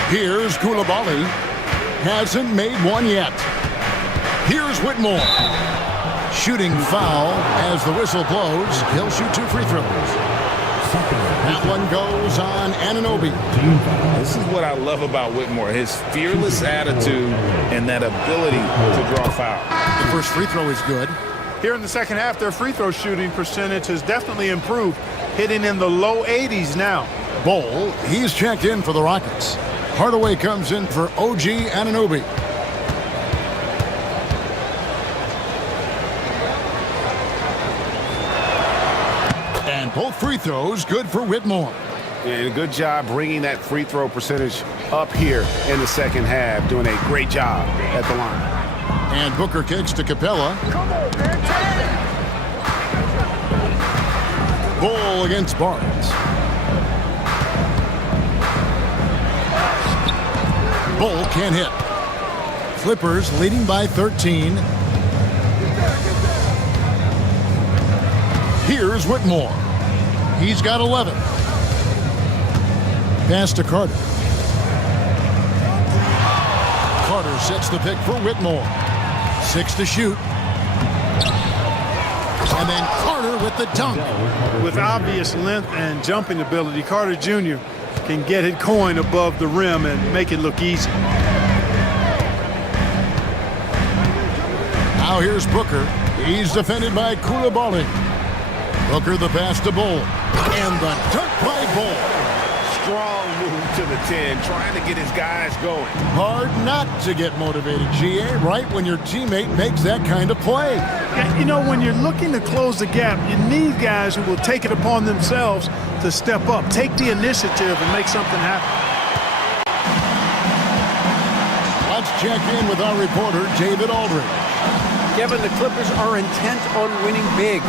Here's Koulibaly. Hasn't made one yet. Here's Whitmore. Shooting foul as the whistle blows. He'll shoot 2 free throws. That one goes on Anunoby. This is what I love about Whitmore, his fearless attitude and that ability to draw foul. The first free throw is good. Here in the second half, their free throw shooting percentage has definitely improved, hitting in the low 80s now. Bol, he's checked in for the Rockets. Hardaway comes in for OG Anunoby. And both free throws good for Whitmore. And good job bringing that free throw percentage up here in the second half. Doing a great job at the line. And Booker kicks to Capella. Bol against Barnes. Bol can't hit. Clippers leading by 13. Here's Whitmore. He's got 11. Pass to Carter. Carter sets the pick for Whitmore. 6 to shoot. And then Carter with the dunk. With obvious length and jumping ability, Carter Jr. can get it going above the rim and make it look easy. Now here's Booker. He's defended by Koulibaly. Booker the pass to Bol. And the dunk by Bol. Strong move to the 10, trying to get his guys going. Hard not to get motivated, GA, right when your teammate makes that kind of play. You know, when you're looking to close the gap, you need guys who will take it upon themselves to step up, take the initiative, and make something happen. Let's check in with our reporter, David Aldridge. Kevin, the Clippers are intent on winning big.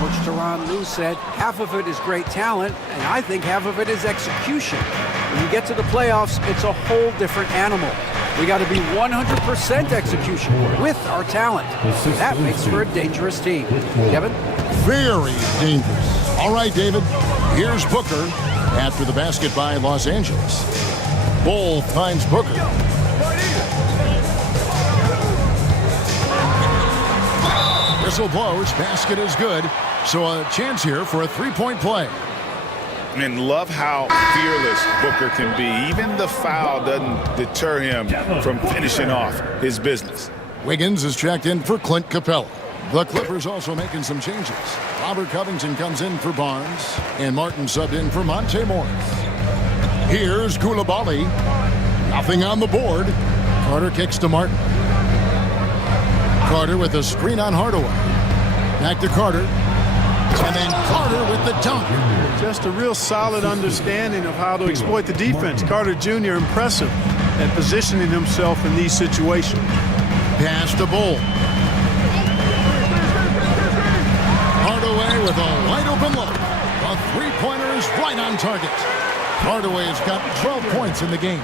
Coach Tyronn Lue said half of it is great talent, and I think half of it is execution. When you get to the playoffs, it's a whole different animal. We got to be 100% execution with our talent. That makes for a dangerous team. Kevin? Very dangerous. All right, David. Here's Booker after the basket by Los Angeles. Bull finds Booker. Whistle blows. Basket is good. So a chance here for a three-point play. And love how fearless Booker can be. Even the foul doesn't deter him from finishing off his business. Wiggins is checked in for Clint Capella. The Clippers also making some changes. Robert Covington comes in for Barnes, and Martin subbed in for Monte Morris. Here's Koulibaly. Nothing on the board. Carter kicks to Martin. Carter with a screen on Hardaway. Back to Carter. And then Carter with the dunk. Just a real solid understanding of how to exploit the defense. Carter Jr. impressive at positioning himself in these situations. Pass to Bull. Hardaway with a wide open look. A three-pointer is right on target. Hardaway has got 12 points in the game.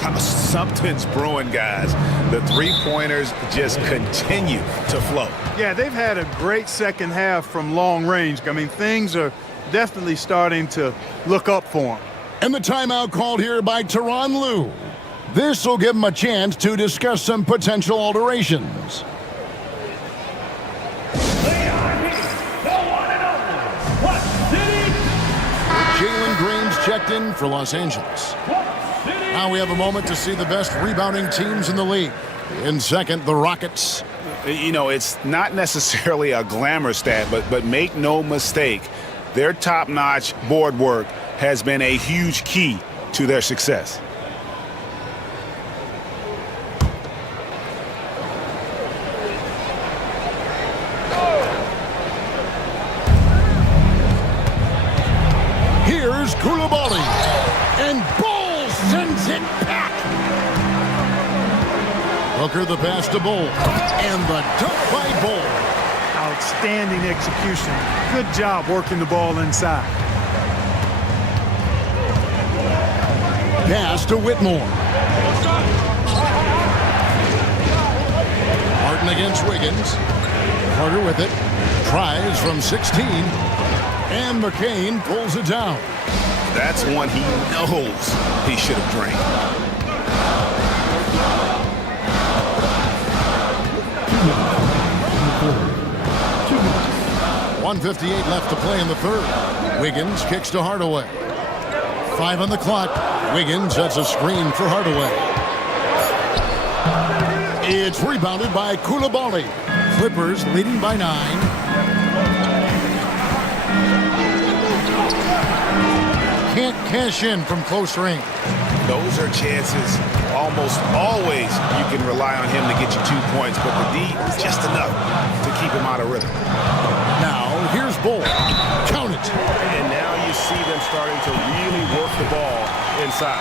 Wow, something's brewing, guys. The three-pointers just continue to flow. Yeah, they've had a great second half from long range. I mean, things are definitely starting to look up for them. And the timeout called here by Tyronn Lue. This will give him a chance to discuss some potential alterations. Jalen Green's checked in for Los Angeles. Now we have a moment to see the best rebounding teams in the league. In second, the Rockets. You know, it's not necessarily a glamour stat, but make no mistake, their top-notch board work has been a huge key to their success. Here's Koulibaly. And Bull sends it back. Booker the pass to Bull. And the dunk by Bull. Outstanding execution. Good job working the ball inside. Pass to Whitmore. Martin against Wiggins. Carter with it. Tries from 16. And McCain pulls it down. That's one he knows he should have drained. 1:58 left to play in the third. Wiggins kicks to Hardaway. 5 on the clock. Wiggins sets a screen for Hardaway. It's rebounded by Koulibaly. Clippers leading by 9. Can't cash in from close range. Those are chances almost always you can rely on him to get you 2 points, but the D is just enough to keep him out of rhythm. Now, here's Bull. Count it. And now you see them starting to really work the ball inside.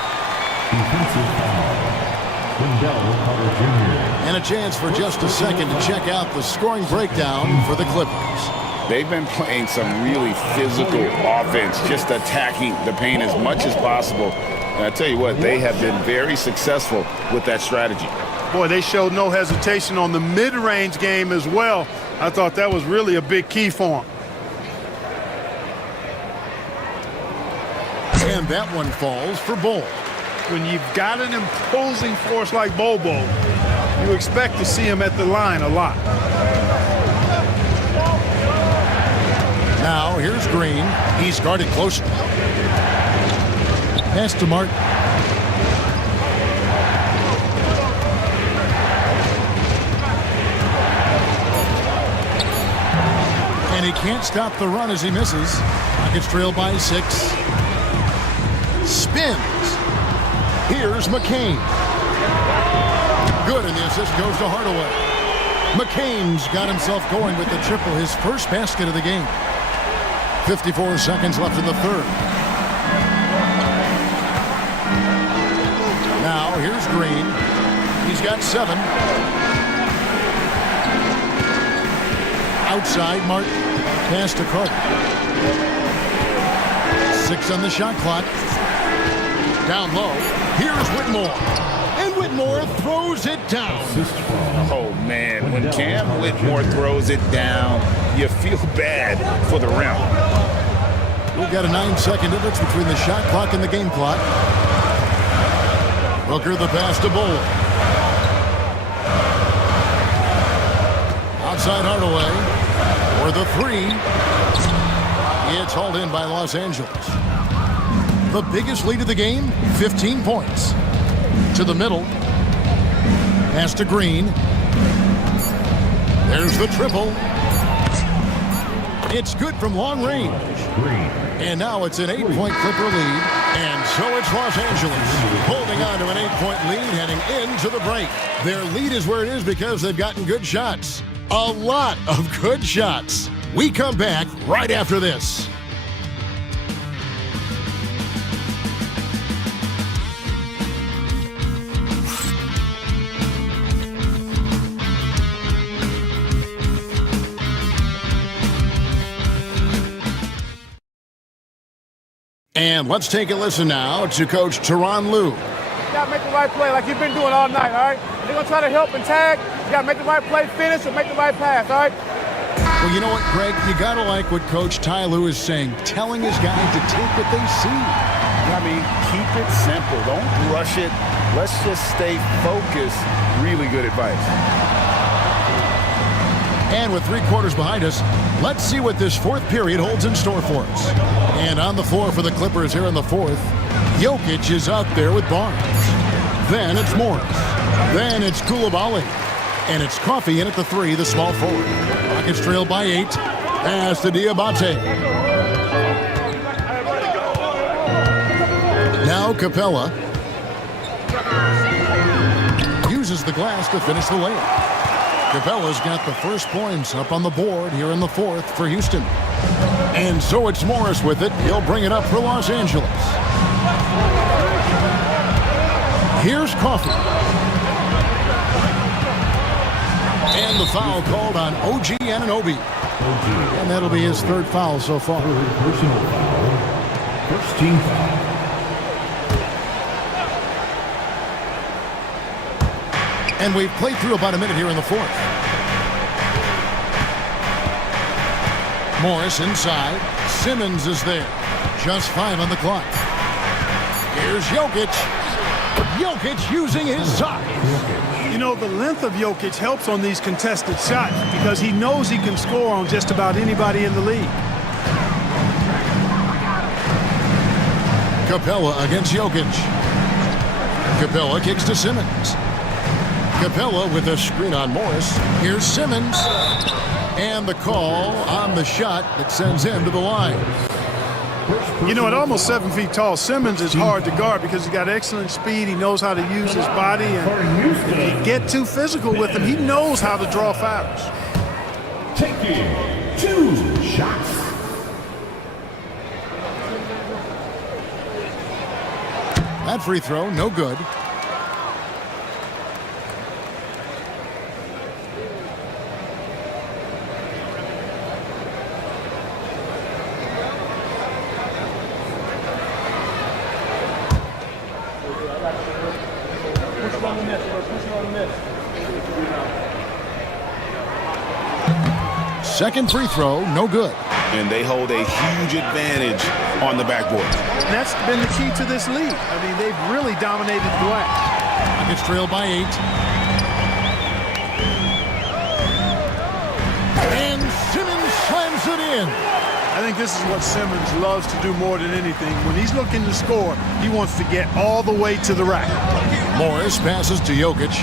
And a chance for just a second to check out the scoring breakdown for the Clippers. They've been playing some really physical offense, just attacking the paint as much as possible. And I tell you what, they have been very successful with that strategy. Boy, they showed no hesitation on the mid-range game as well. I thought that was really a big key for them. And that one falls for Bull. When you've got an imposing force like Bobo, you expect to see him at the line a lot. Now, here's Green. He's guarded closer. Pass to Martin. And he can't stop the run as he misses. Rockets trail by 6. Spins. Here's McCain. Good, and the assist goes to Hardaway. McCain's got himself going with the triple, his first basket of the game. 54 seconds left in the third. Now, here's Green. He's got 7. Outside, Martin. Pass to Carter. 6 on the shot clock. Down low. Here's Whitmore. And Whitmore Whitmore throws it down. Oh, man, when Cam Whitmore throws it down, you feel bad for the rim. We've got a 9-second difference between the shot clock and the game clock. Booker the pass to Bowler. Outside Hardaway for the three. It's hauled in by Los Angeles. The biggest lead of the game, 15 points. To the middle. Pass to Green. There's the triple. It's good from long range. And now it's an 8-point Clipper lead. And so it's Los Angeles holding on to an 8-point lead heading into the break. Their lead is where it is because they've gotten good shots. A lot of good shots. We come back right after this. And let's take a listen now to Coach Tyronn Lue. You got to make the right play like you've been doing all night, all right? They're going to try to help and tag. You got to make the right play, finish, or make the right pass, all right? Well, you know what, Greg? You got to like what Coach Ty Lue is saying, telling his guys to take what they see. I mean, keep it simple. Don't rush it. Let's just stay focused. Really good advice. And with 3 quarters behind us, let's see what this fourth period holds in store for us. And on the floor for the Clippers here in the fourth, Jokic is out there with Barnes. Then it's Morris. Then it's Koulibaly. And it's Coffee in at the 3, the small forward. Rockets trail by 8. Pass to Diabate. Now Capella uses the glass to finish the layup. Capella's got the first points up on the board here in the fourth for Houston. And so it's Morris with it. He'll bring it up for Los Angeles. Here's Coffee. And the foul called on OG Anunoby. And that'll be his 3rd foul so far. Personal foul. First team foul. And we've played through about a minute here in the fourth. Morris inside. Simmons is there. Just 5 on the clock. Here's Jokic. Jokic using his size. You know, the length of Jokic helps on these contested shots because he knows he can score on just about anybody in the league. Capella against Jokic. Capella kicks to Simmons. Capella with a screen on Morris. Here's Simmons. And the call on the shot that sends him to the line. You know, at almost 7 feet tall, Simmons is hard to guard because he's got excellent speed. He knows how to use his body. And if you get too physical with him, he knows how to draw fouls. Taking 2 shots. That free throw, no good. Second free throw, no good. And they hold a huge advantage on the backboard. And that's been the key to this league. I mean, they've really dominated the glass. Rockets trail by 8. And Simmons slams it in. I think this is what Simmons loves to do more than anything. When he's looking to score, he wants to get all the way to the rack. Morris passes to Jokic.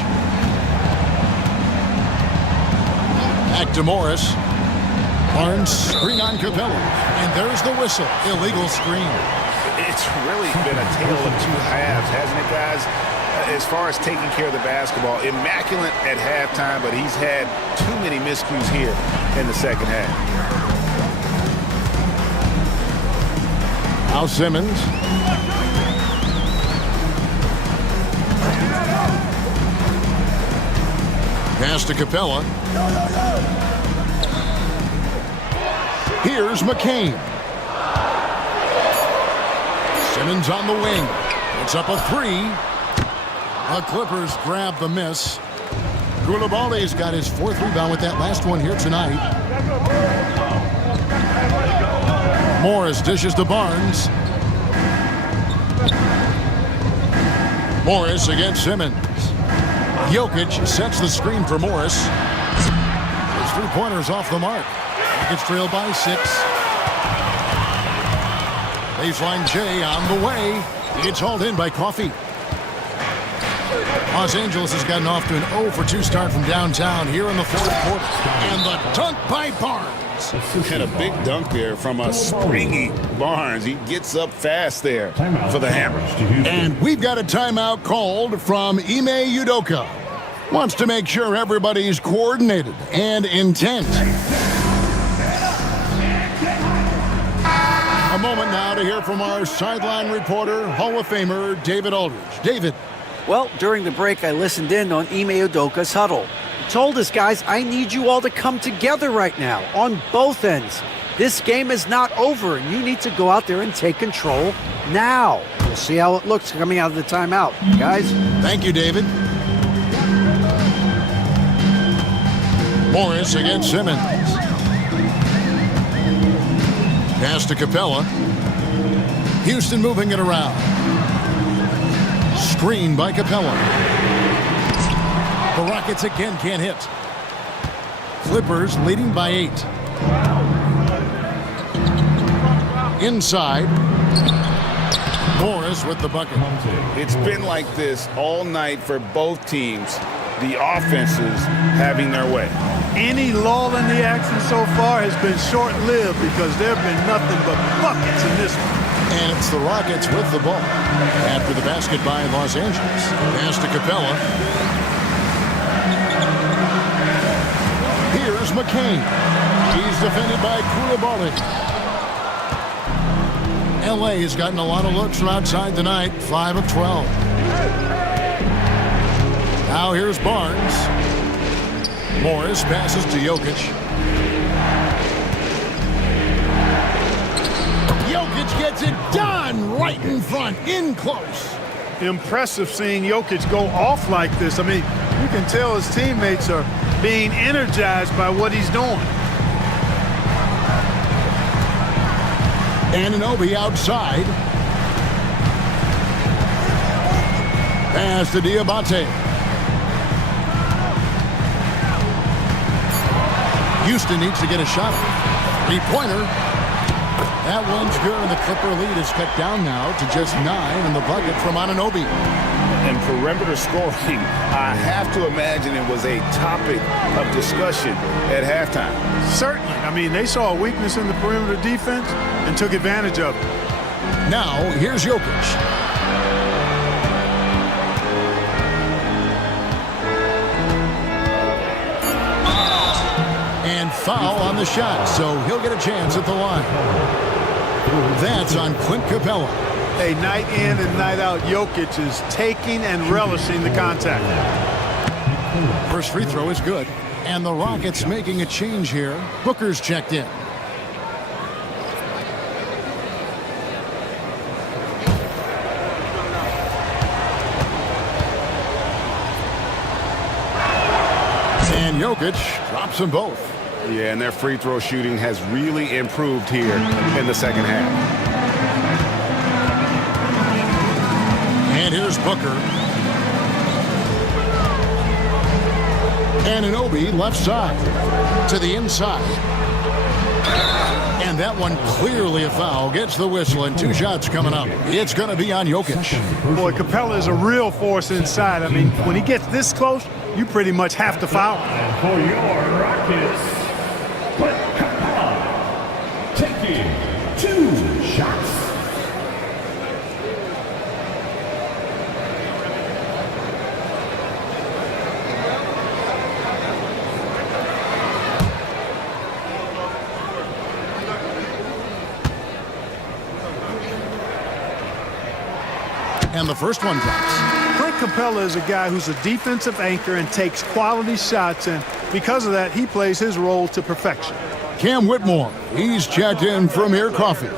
Back to Morris. Barnes screen on Capella. And there's the whistle. Illegal screen. It's really been a tale of 2 halves, hasn't it, guys? As far as taking care of the basketball, immaculate at halftime, but he's had too many miscues here in the second half. Now Simmons. Pass to Capella. Here's McCain. Simmons on the wing. It's up a 3. The Clippers grab the miss. Koulibaly's got his 4th rebound with that last one here tonight. Morris dishes to Barnes. Morris against Simmons. Jokic sets the screen for Morris. His 3-pointers off the mark. Rockets trail by 6. Baseline J on the way. It's hauled in by Coffey. Los Angeles has gotten off to an 0-for-2 start from downtown here in the 4th quarter. And the dunk by Barnes. And a big dunk there from a springy Barnes. He gets up fast there for the hammer. And we've got a timeout called from Ime Udoka. Wants to make sure everybody's coordinated and intent. A moment now to hear from our sideline reporter, Hall of Famer David Aldridge. David. Well, during the break, I listened in on Ime Udoka's huddle. He told us, guys, I need you all to come together right now on both ends. This game is not over, and you need to go out there and take control now. We'll see how it looks coming out of the timeout. Guys? Thank you, David. Morris against Simmons. Pass to Capella. Houston moving it around. Screen by Capella. The Rockets again can't hit. Clippers leading by 8. Inside. Morris with the bucket. It's been like this all night for both teams. The offenses having their way. Any lull in the action so far has been short-lived because there have been nothing but buckets in this one. And it's the Rockets with the ball. After the basket by Los Angeles. Pass to Capella. Here's McCain. He's defended by Koulibaly. LA has gotten a lot of looks from outside tonight. 5 of 12. Now here's Barnes. Morris passes to Jokic. Jokic gets it done right in front, in close. Impressive seeing Jokic go off like this. I mean, you can tell his teammates are being energized by what he's doing. Anunoby outside. Pass to Diabate. Houston needs to get a shot. 3-pointer. That one's good, and the Clipper lead is cut down now to just 9 in the bucket from Anunoby. And perimeter scoring, I have to imagine it was a topic of discussion at halftime. Certainly. I mean, they saw a weakness in the perimeter defense and took advantage of it. Now, here's Jokic. And foul on the shot, so he'll get a chance at the line. That's on Clint Capella. Hey, night in and night out, Jokic is taking and relishing the contact. First free throw is good. And the Rockets making a change here. Booker's checked in. And Jokic drops them both. Yeah, and their free throw shooting has really improved here in the second half. And here's Booker. Anunoby left side to the inside. And that one clearly a foul. Gets the whistle, and 2 shots coming up. It's going to be on Jokic. Boy, Capella is a real force inside. I mean, when he gets this close, you pretty much have to foul. And for your Rockets, Capella taking 2 shots. And the first one drops. Clint Capella is a guy who's a defensive anchor and takes quality shots, and because of that, he plays his role to perfection. Cam Whitmore, he's checked in from Air Coffee.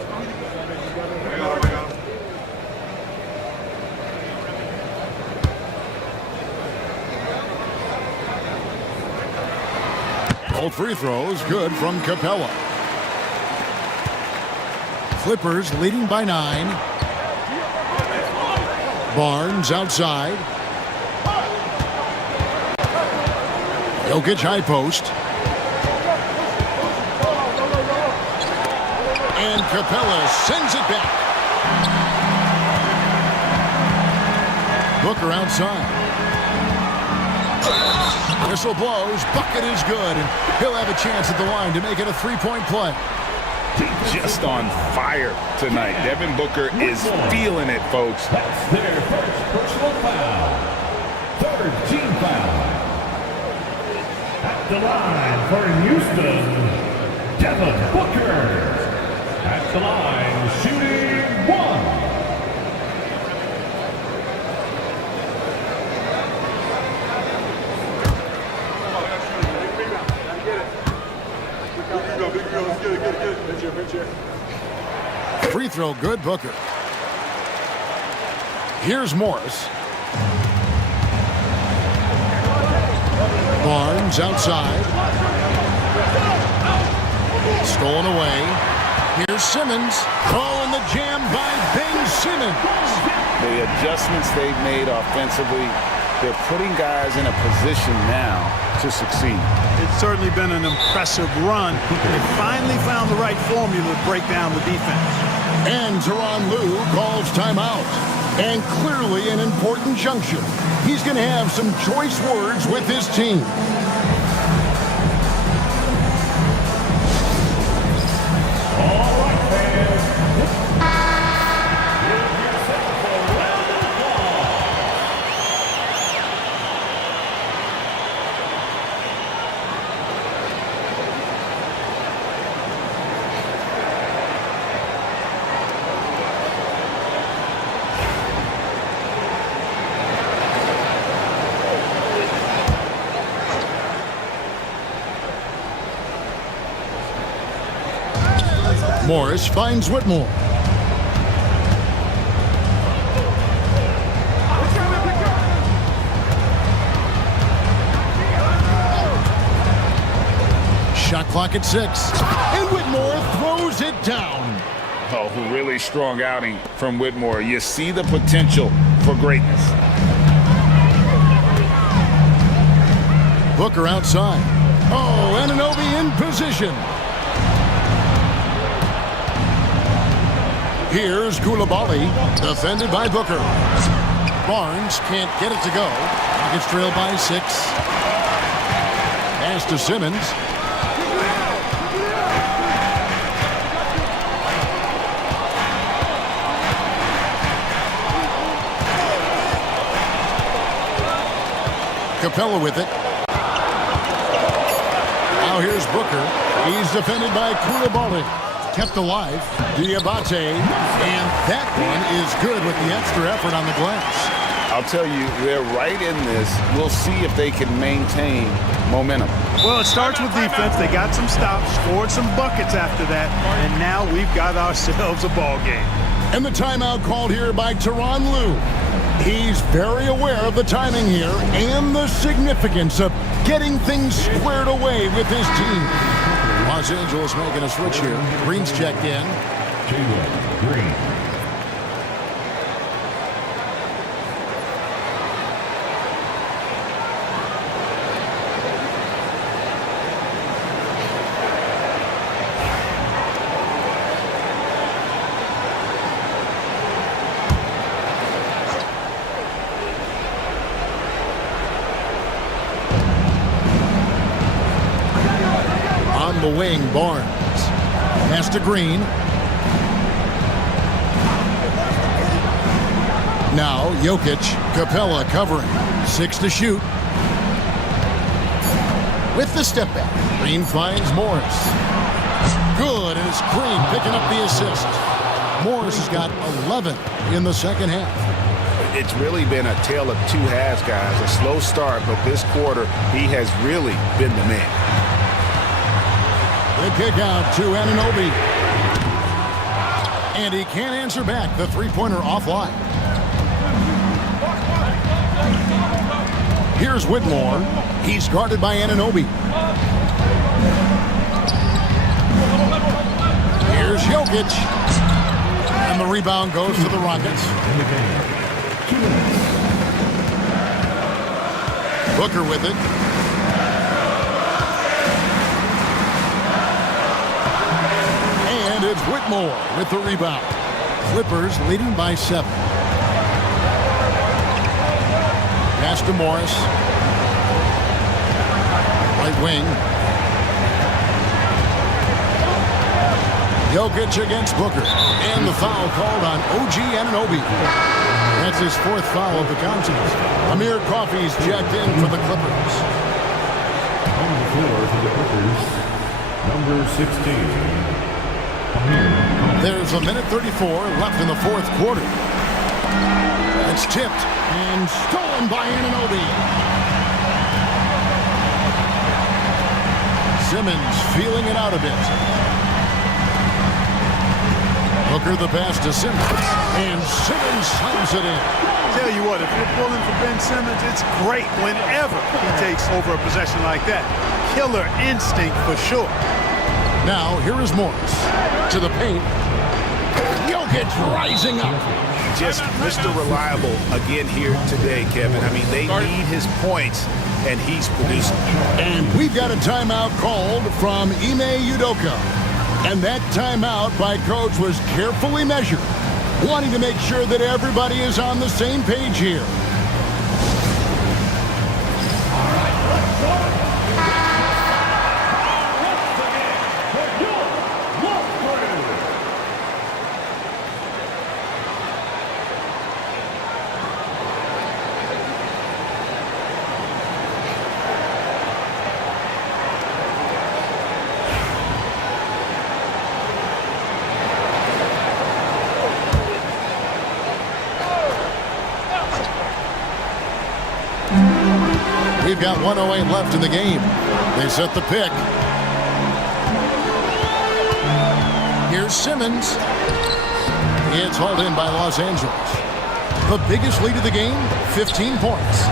Both free throws good from Capella. Clippers leading by 9. Barnes outside. Jokic high post. And Capella sends it back. Booker outside. Whistle blows. Bucket is good. And he'll have a chance at the line to make it a three-point play. Just on fire tonight. Devin Booker is feeling it, folks. That's their first personal foul. Third team foul. At the line for Houston, Devin Booker. At the line, shooting 1. Free throw good, Booker. Here's Morris. Barnes outside. Stolen away. Here's Simmons. Oh, and the jam by Ben Simmons. The adjustments they've made offensively, they're putting guys in a position now to succeed. It's certainly been an impressive run. They finally found the right formula to break down the defense. And Tyronn Lue calls timeout. And clearly an important juncture. He's going to have some choice words with his team. All right, fans. Morris finds Whitmore. Shot clock at 6. And Whitmore throws it down. Oh, really strong outing from Whitmore. You see the potential for greatness. Booker outside. Oh, Anunoby in position. Here's Coulibaly, defended by Booker. Barnes can't get it to go. Rockets trail by 6. Pass to Simmons. Capella with it. Now here's Booker. He's defended by Coulibaly. Kept alive. Diabate. And that one is good with the extra effort on the glass. I'll tell you, they're right in this. We'll see if they can maintain momentum. Well, it starts with defense. They got some stops, scored some buckets after that, and now we've got ourselves a ball game. And the timeout called here by Tyronn Lue. He's very aware of the timing here and the significance of getting things squared away with his team. Los Angeles making a switch here. Green's checked in. Jalen Green. The wing, Barnes. Pass to Green. Now Jokic. Capella covering. 6 to shoot. With the step back. Green finds Morris. Good, and it's Green picking up the assist. Morris has got 11 in the second half. It's really been a tale of two halves, guys. A slow start, but this quarter, he has really been the man. The kick out to Anunoby. And he can't answer back. The three-pointer offline. Here's Whitmore. He's guarded by Anunoby. Here's Jokic. And the rebound goes to the Rockets. Booker with it. And it's Whitmore with the rebound. Clippers leading by 7. Pass to Morris. Right wing. Jokic against Booker. And the foul called on OG Anunoby. That's his 4th foul of the contest. Amir Coffey's jacked in for the Clippers. On the floor for the Clippers, number 16. There's a minute 34 left in the 4th quarter. It's tipped and stolen by Anunoby. Simmons feeling it out a bit. Booker the pass to Simmons. And Simmons slams it in. Tell you what, if you're pulling for Ben Simmons, it's great whenever he takes over a possession like that. Killer instinct for sure. Now, here is Morris to the paint. Jokic rising up. Just Mr. Reliable again here today, Kevin. I mean, they need his points, and he's producing. And we've got a timeout called from Ime Udoka. And that timeout by Coach was carefully measured, wanting to make sure that everybody is on the same page here. We've got 1:08 left in the game. They set the pick. Here's Simmons. It's hauled in by Los Angeles. The biggest lead of the game, 15 points.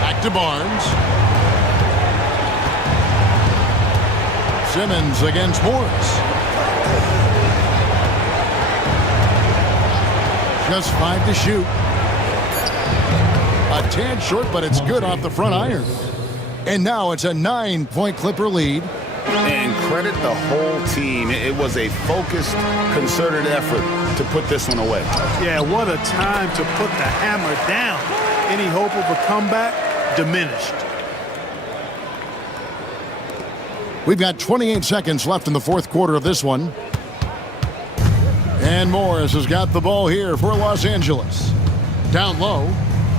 Back to Barnes. Simmons against Morris. Just 5 to shoot. A tad short, but it's good off the front iron. And now it's a 9-point Clipper lead. And credit the whole team. It was a focused, concerted effort to put this one away. Yeah, what a time to put the hammer down. Any hope of a comeback diminished. We've got 28 seconds left in the 4th quarter of this one. And Morris has got the ball here for Los Angeles. Down low.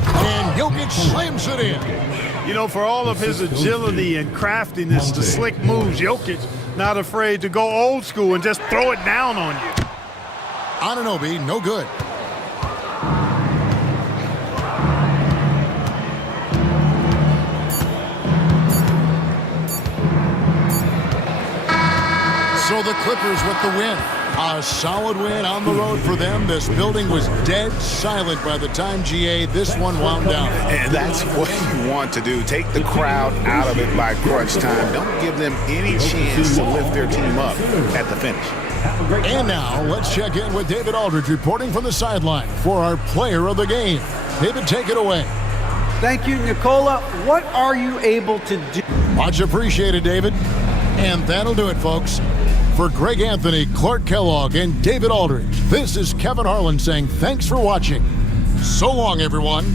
And Jokic slams it in. You know, for all of his agility and craftiness, the slick moves, Jokic not afraid to go old school and just throw it down on you. Anunoby, no good. So the Clippers with the win. A solid win on the road for them. This building was dead silent by the time, GA, this one wound down. And that's what you want to do. Take the crowd out of it by crunch time. Don't give them any chance to lift their team up at the finish. And now let's check in with David Aldridge reporting from the sideline for our player of the game. David, take it away. Thank you, Nicola. What are you able to do? Much appreciated, David. And that'll do it, folks. For Greg Anthony, Clark Kellogg, and David Aldridge, this is Kevin Harlan saying thanks for watching. So long, everyone.